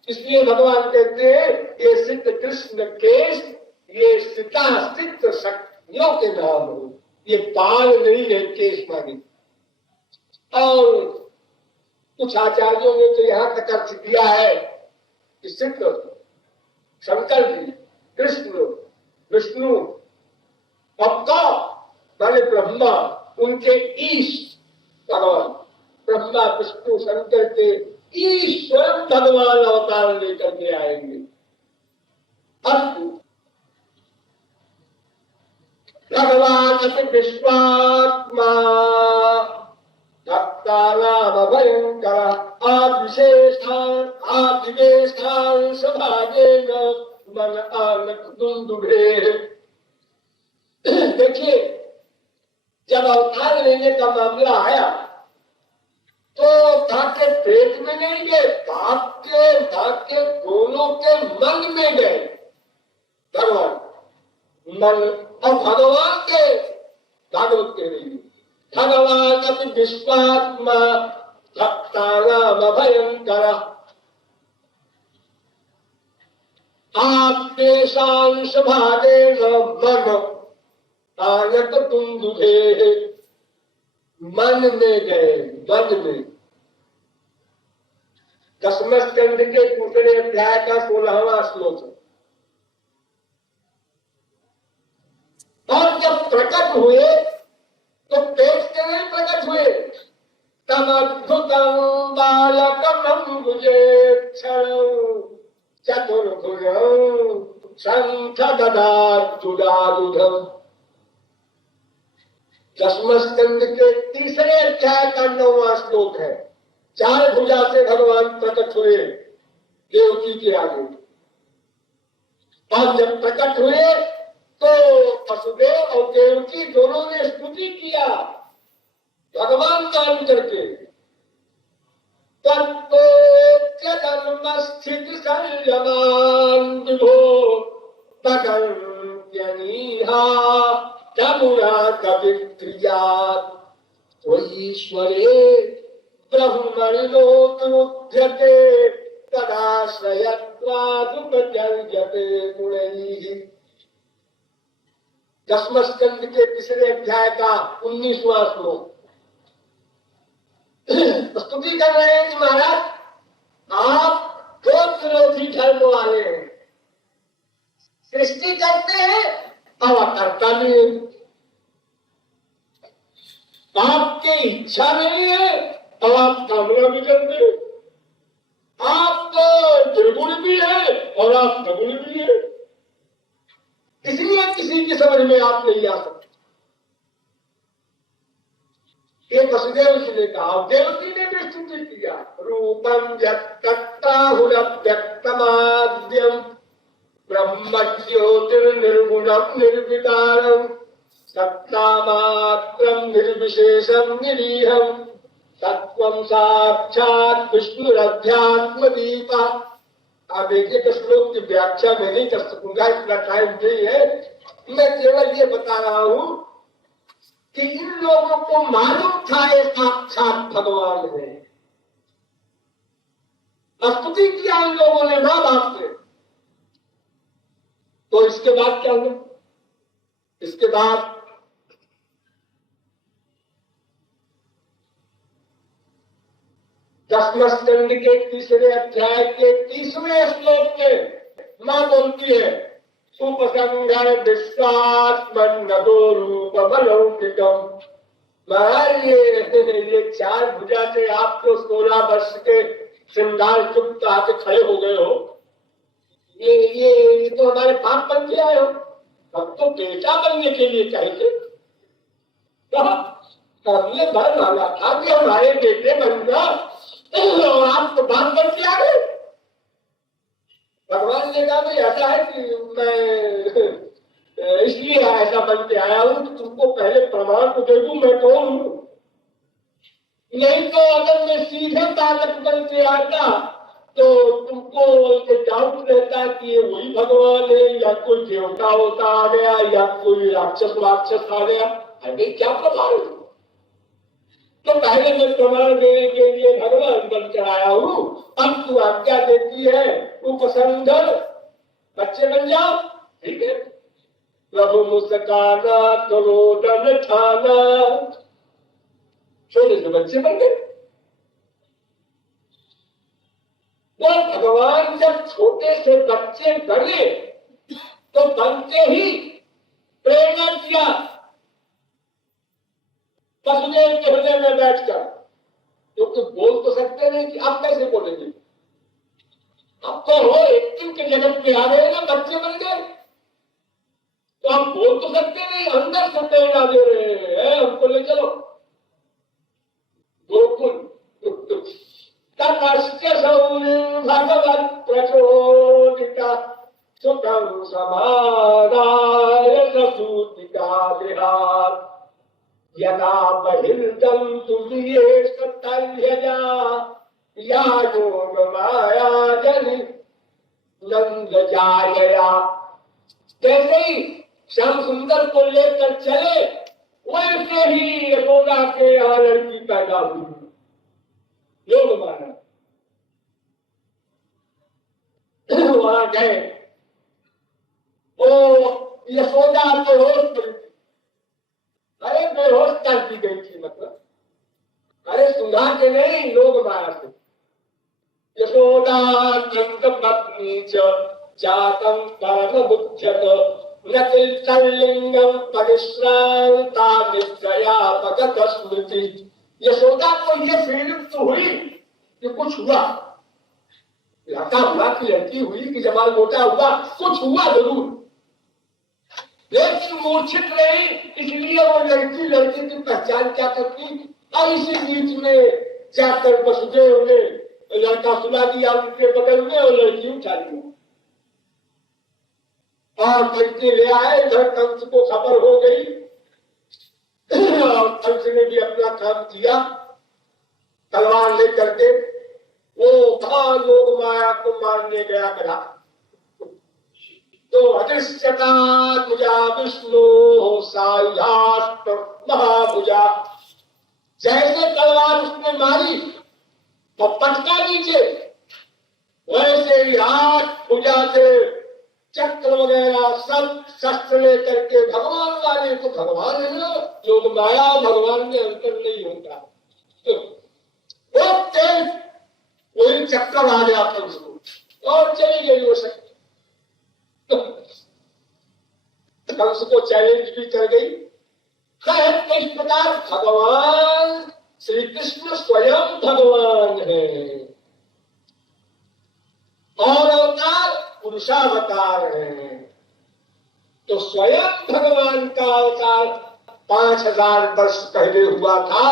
इसलिए भगवान कहते हैं ये सिद्ध कृष्ण केश, ये सिता सिद्ध शक्तियों के नाम हो, ये बाल नहीं है केश मानी। और कुछ आचार्यों ने तो यहां तक अर्थ दिया है कि सिद्ध शंकर जी, कृष्ण, विष्णु, पक्का माने ब्रह्मा, उनके ईश भगवान, ब्रह्मा विष्णु शंकर के ईश्वर भगवान अवतार लेकर के आएंगे। अस्तु भगवान विश्वात्मा भक्तानाम भयंकर आदिवेशान सभागेन मन आनक दुंदुभे। देखिए, जब अवतार लेने का मामला आया तो ताके पेट में नहीं गए, बाप के दोनों के मन में गए भगवान, मन और भगवान के भागवत के नहीं। भगवान अपनी विश्वात्मा भक्तानाम भयंकर आप देशांश भागे मन आनत तुम दुधे। मन में गए, मन में। दसवें स्कंद के दूसरे अध्याय का 16वां श्लोक है। और जब प्रकट हुए तो पेट से नहीं प्रकट हुए, तम अद्भुतम बालकम गुजेक्षण चतुर्भुजं शंख गदार्जुदारुधम। दसवें स्कंद के तीसरे अध्याय का 9वां श्लोक है। 4 भुजा से भगवान प्रकट हुए देवकी के आगे, और जब प्रकट हुए तो वसुदेव और देवकी दोनों ने स्तुति किया भगवान का करके। तत्तो जन्म स्थिति संयमान विभो तगन्यनीहा तमुना कवित्रियात् त्वयीश्वरे ब्रह्मणि लोकमुद्यते तदाश्रयत्वादुपजर्यते गुणैः। दसवें स्कंद के तीसरे अध्याय का 19वां श्लोक। स्तुति कर रहे हैं कि महाराज आप दो विरोधी धर्म वाले हैं, सृष्टि करते हैं और करता नहीं है, आपकी इच्छा नहीं है और आप कामना भी करते हैं, आप तो दुर्गुण भी है और आप सगुण भी है, इसलिए किसी की समझ में आप नहीं आ सकते। ये वसुदेव जी ने कहा, देवकी ने भी स्तुति किया। रूपम व्यक्तमाद्यम ब्रह्म ज्योतिर्निर्गुणम निर्विकारम सत्तामात्रम निर्विशेषम निरीहम तत्वं साक्षात् विष्णुरध्यात्म दीपा। अब एक श्लोक की व्याख्या में नहीं कर सकूंगा, इतना टाइम नहीं है। मैं केवल ये बता रहा हूं कि इन लोगों को मालूम था ये साक्षात भगवान है, स्तुति किया इन लोगों ने मां बाप से। तो इसके बाद क्या हुआ? इसके बाद दसवें स्कंद के तीसरे अध्याय के 30वें श्लोक में मां बोलती है, उपसंहार विश्वात्मन्नदो रूपमलौकिकम। महाराज ये 4 भुजा से आप तो 16 वर्ष के श्रृंगार चुप आके खड़े हो गए हो, ये तो हमारे बाप बन के आए हो, अब तो बेटा बनने के लिए कहेंगे। हमने भर मांगा था कि हमारे बेटे बनना, और आप तो बात बन के आ गए। भगवान ने कहा भाई ऐसा है कि मैं इसलिए ऐसा बन के आया हूं कि तुमको पहले प्रमाण तो दे दूं मैं कौन हूं। नहीं तो अगर मैं सीधे ताकत बन के आता तो तुमको डाउट रहता कि ये वही भगवान है या कोई देवता होता आ गया या कोई राक्षस आ गया। अरे क्या प्रमाण? तो पहले मैं प्रमाण देने के लिए भगवान बन कर आया हूं, अब तू आज्ञा देती है उपसंग बच्चे बन जाओ। ठीक है, प्रभु मुस्काना क्रोधन ठाना, छोटे से बच्चे बन गए। वो भगवान जब छोटे से बच्चे बने तो बनते ही प्रेरणा किया वसुदेव के हृदय में बैठकर। क्योंकि बोल तो सकते नहीं कि आप कैसे बोलेंगे, अब तो हो एक्टिंग के जगत में आ गए ना, बच्चे बन गए तो आप बोल तो सकते नहीं, अंदर से प्रेरणा दे रहे हैं हमको ले चलो गोकुल। भगवत प्रचोदिता सुखं समादाय ससूतिका विहार यदा बहिर्दं तुल्येष तल्यजा या योग माया जन नंद जायया। जैसे ही श्याम सुंदर को लेकर चले वैसे ही यशोदा के यहाँ लड़की पैदा हुई, योग माया। वहां गए, ओ यशोदा बेहोश पड़ी थी। अरे बेहोश कर दी गई थी, मतलब अरे सुधा के नहीं, लोग माया से। यशोदा नंद पत्नी जातम परम बुद्ध्यत नलिंगम परिश्रांता निद्रया भगत स्मृति। यशोदा को ये फीलिंग तो हुई कि कुछ हुआ, लड़का हुआ कि लड़की हुई कि जवान मोटा हुआ, कुछ हुआ जरूर, लेकिन मूर्छित नहीं। इसलिए वो लड़की की पहचान क्या करती। और इसी बीच में जाकर वसुदेव ने लड़का सुला दिया उनके बगल में और लड़की उठा ली और लड़के ले आए। इधर कंस को खबर हो गई और कंस ने भी अपना काम किया, तलवार लेकर के वो लोग माया को मारने गया करा। तो अदृश्यता भुजा विष्णु सायास्त महाभुजा। जैसे तलवार उसने मारी तो पटका नीचे, वैसे ही हाथ भुजा से चक्र वगैरह सब शस्त्र लेकर के भगवान वाले तो भगवान है ना, योग माया भगवान में अंतर नहीं होता। तो वो तेज वही चक्कर आ गया था उसको और चली गई वो शक्ति। कंस को चैलेंज भी कर गई। इस प्रकार भगवान श्री कृष्ण स्वयं भगवान है और अवतार पुरुषावतार है। तो स्वयं भगवान का अवतार 5000 वर्ष पहले हुआ था,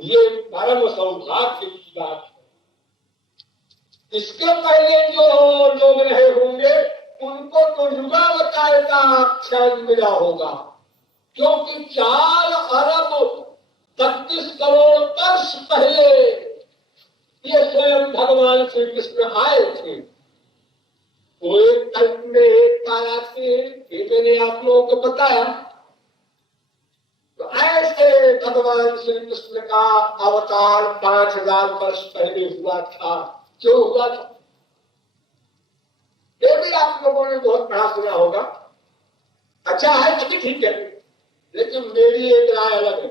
ये परम सौभाग्य की बात है। इसके पहले जो लोग रहे होंगे उनको तो युगावतार का आख्यान मिला होगा, क्योंकि 4 अरब 32 करोड़ वर्ष पहले ये स्वयं भगवान श्री कृष्ण आए थे। वो एक कल्प में एक बार आते हैं, ये मैंने आप लोगों को बताया। तो ऐसे भगवान श्री कृष्ण का अवतार 5000 वर्ष पहले हुआ था। क्यों हुआ था ये भी आप लोगों ने बहुत पढ़ा सुना होगा। अच्छा है तभी ठीक है, लेकिन मेरी एक राय अलग है।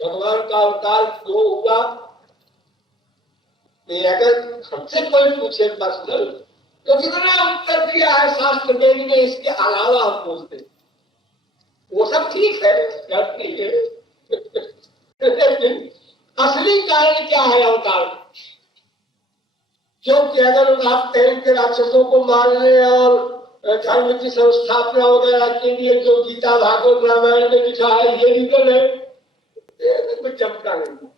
भगवान का अवतार क्यों हुआ, अगर हमसे कोई पूछे पर्सनल तो जितना उत्तर दिया है शास्त्र में, इसके अलावा हम पूछते वो सब ठीक है, गलत नहीं है। लेकिन असली कारण क्या है अवतार? क्योंकि अगर आप कहें कि राक्षसों को मारने और धर्म की संस्थापना वगैरह के लिए जो गीता भागवत रामायण में लिखा है ये लीगल है, ये चमका नहीं।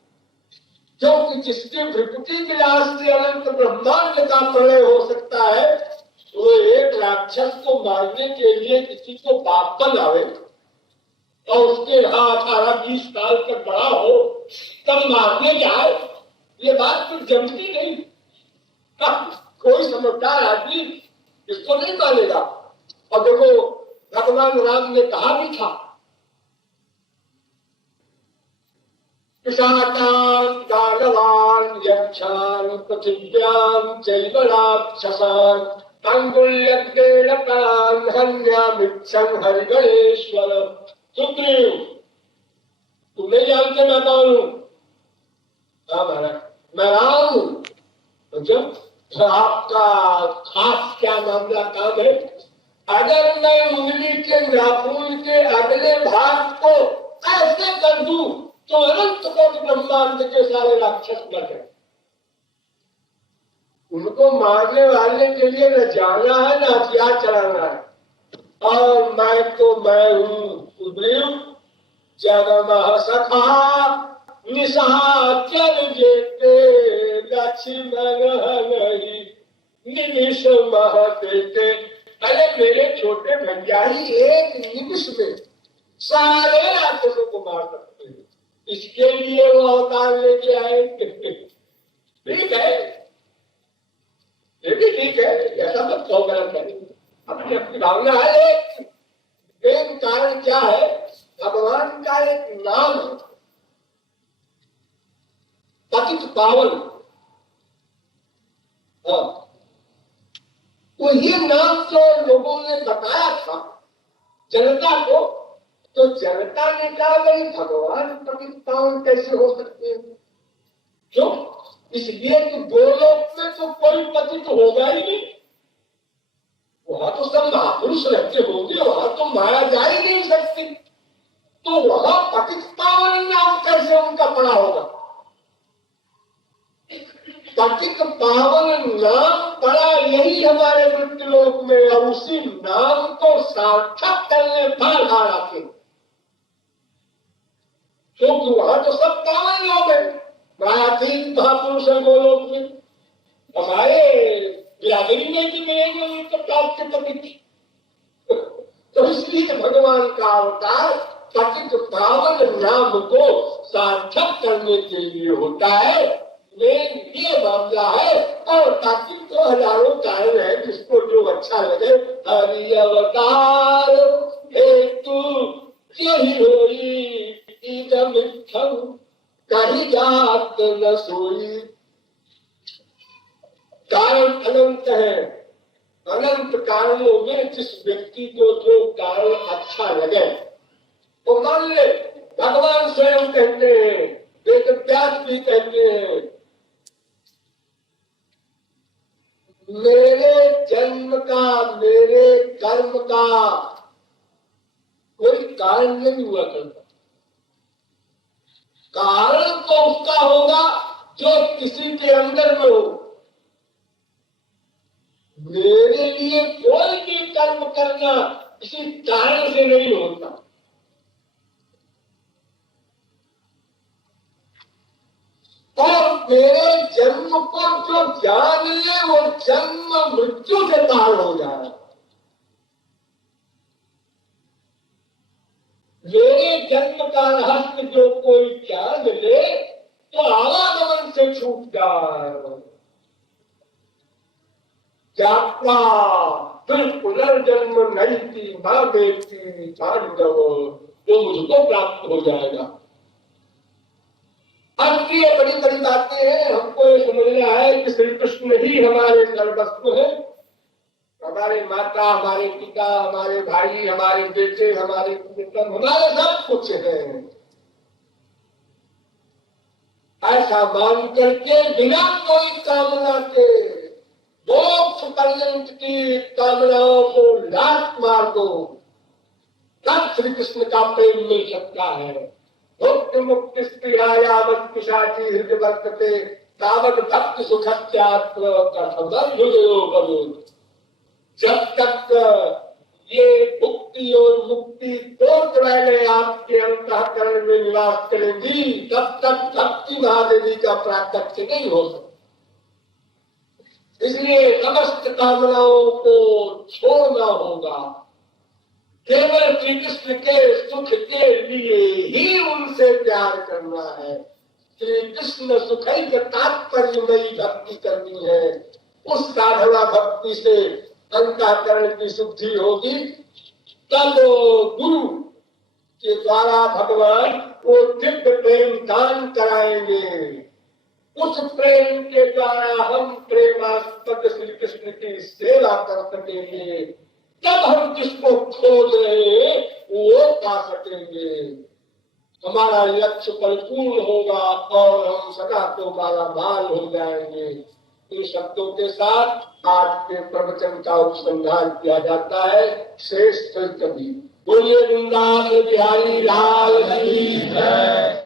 क्योंकि जिसके भ्रिकुटी विलास से अनंत ब्रह्मांड का प्रलय हो सकता है, वो एक राक्षस को मारने के लिए किसी को बाप बनावे और उसके 18-20 साल तक बड़ा हो तब मारने जाए, ये बात तो जमती नहीं। कोई समझदार आदमी इसको नहीं मानेगा। और देखो भगवान राम ने कहा भी था, पिशाचान् दानवान् यक्षान् पृथिव्यां चैव राक्षसान् अंगुल्यग्नेन तान् हन्यामिच्छन् हरिगणेश्वर। सुग्रीव, तुम नहीं जानते मैं कौन हूं? हाँ महाराज, मैं राम हूं। जब आपका खास क्या मामला काम है? अगर मैं उंगली के नाखून के अगले भाग को ऐसे कर दूं तो अनंत कोटि ब्रह्मांड के सारे राक्षस मर गए। उनको मारने वाले के लिए न जाना है न हथियार चलाना है। और मैं तो मैं हूँ सुग्रीव, जगमह सखा निशाचर जेते लक्ष्मण नहीं निमिष मह देते। अरे मेरे छोटे भंजारी एक निमिष में सारे राक्षसों को मार सकते हैं, इसके लिए वो अवतार लेके आए। ठीक है, ये भी ठीक है, ऐसा मत कहो गलत है, अपनी अपनी भावना है। एक कारण क्या है? भगवान का एक नाम है पतित पावन। वही नाम जो लोगों ने बताया था जनता को, तो जनता ने कहा भाई भगवान पतित पावन कैसे हो सकते हैं? क्यों? इसलिए कि गोलोक में तो कोई पतित होगा ही नहीं, वहां तो सब महापुरुष रहते होंगे, वहां तो माया जा ही नहीं सकती, तो वहां पतित पावन नाम कैसे उनका पड़ा होगा? पतित पावन नाम पड़ा यही हमारे मृत्युलोक में, और उसी नाम को सार्थक करने पर हार आते, क्योंकि वहां तो सब पावन लोग हैं, मायातीत महापुरुष है गोलोक में। हमारे बिरादरी में भी मिलेंगे उनको प्राप्त पति। तो इसलिए भगवान का अवतार पतित पावन नाम को सार्थक करने के लिए होता है। ये मामला है, और ताकि तो हजारों कारण है जिसको जो अच्छा लगे। हरि अवतार हेतु यही होई इदमित्थं कहीं जात न सोई। कारण अनंत है, अनंत कारणों में जिस व्यक्ति को जो कारण अच्छा लगे वो मान ले। भगवान स्वयं कहते हैं, वेद व्यास भी कहते हैं, मेरे जन्म का मेरे कर्म का कोई कारण नहीं हुआ करता। कारण तो उसका होगा जो किसी के अंदर में हो। मेरे लिए कोई भी कर्म करना किसी कारण से नहीं होता। और मेरे जन्म को जो जान ले वो जन्म मृत्यु से पार हो जाए। मेरे जन्म का रहस्य जो कोई जान ले तो आवागमन से छूट जाए। जात्वा फिर पुनर्जन्म नहीं थी मां बेटी पांडव, जो मुझको प्राप्त हो जाएगा। अब ये बड़ी बड़ी बातें हैं, हमको ये समझना है कि श्री कृष्ण ही हमारे सर्वस्व है। हमारे माता, हमारे पिता, हमारे भाई, हमारे बेटे, हमारे प्रियतम, हमारे सब कुछ है। ऐसा मान करके बिना कोई कामना के मोक्ष पर्यंत की कामनाओं को लात मार दो, तब श्री कृष्ण का प्रेम मिल सकता है। मुक्ति मुक्ति यावत् पिशाची हृदय वर्तते तावत् भक्ति सुखत्यात्म कथम हृदयो भवेत्। जब तक ये भुक्ति और मुक्ति दो त्रैले आपके अंतःकरण में निवास करेंगी, तब तक भक्ति महादेवी का प्राकट्य नहीं हो सकता। इसलिए समस्त कामनाओं को छोड़ना होगा, केवल श्री कृष्ण के सुख के लिए ही उनसे प्यार करना है। श्री कृष्ण सुखई के तात्पर्यमयी भक्ति करनी है। उस साधना भक्ति से अंतःकरण की शुद्धि होगी, तब गुरु के द्वारा भगवान वो दिव्य प्रेम दान कराएंगे। उस प्रेम के द्वारा हम प्रेमास्पद श्री कृष्ण की सेवा कर सकेंगे। तब हम जिसको खोज रहे वो पा सकेंगे। हमारा लक्ष्य परिपूर्ण होगा और हम सदा तो मालामाल हो जाएंगे। इन शब्दों के साथ आज के प्रवचन का उपसंहार किया जाता है। श्रेष्ठ कवि बोलिए वृंदावन बिहारी लाल की जय।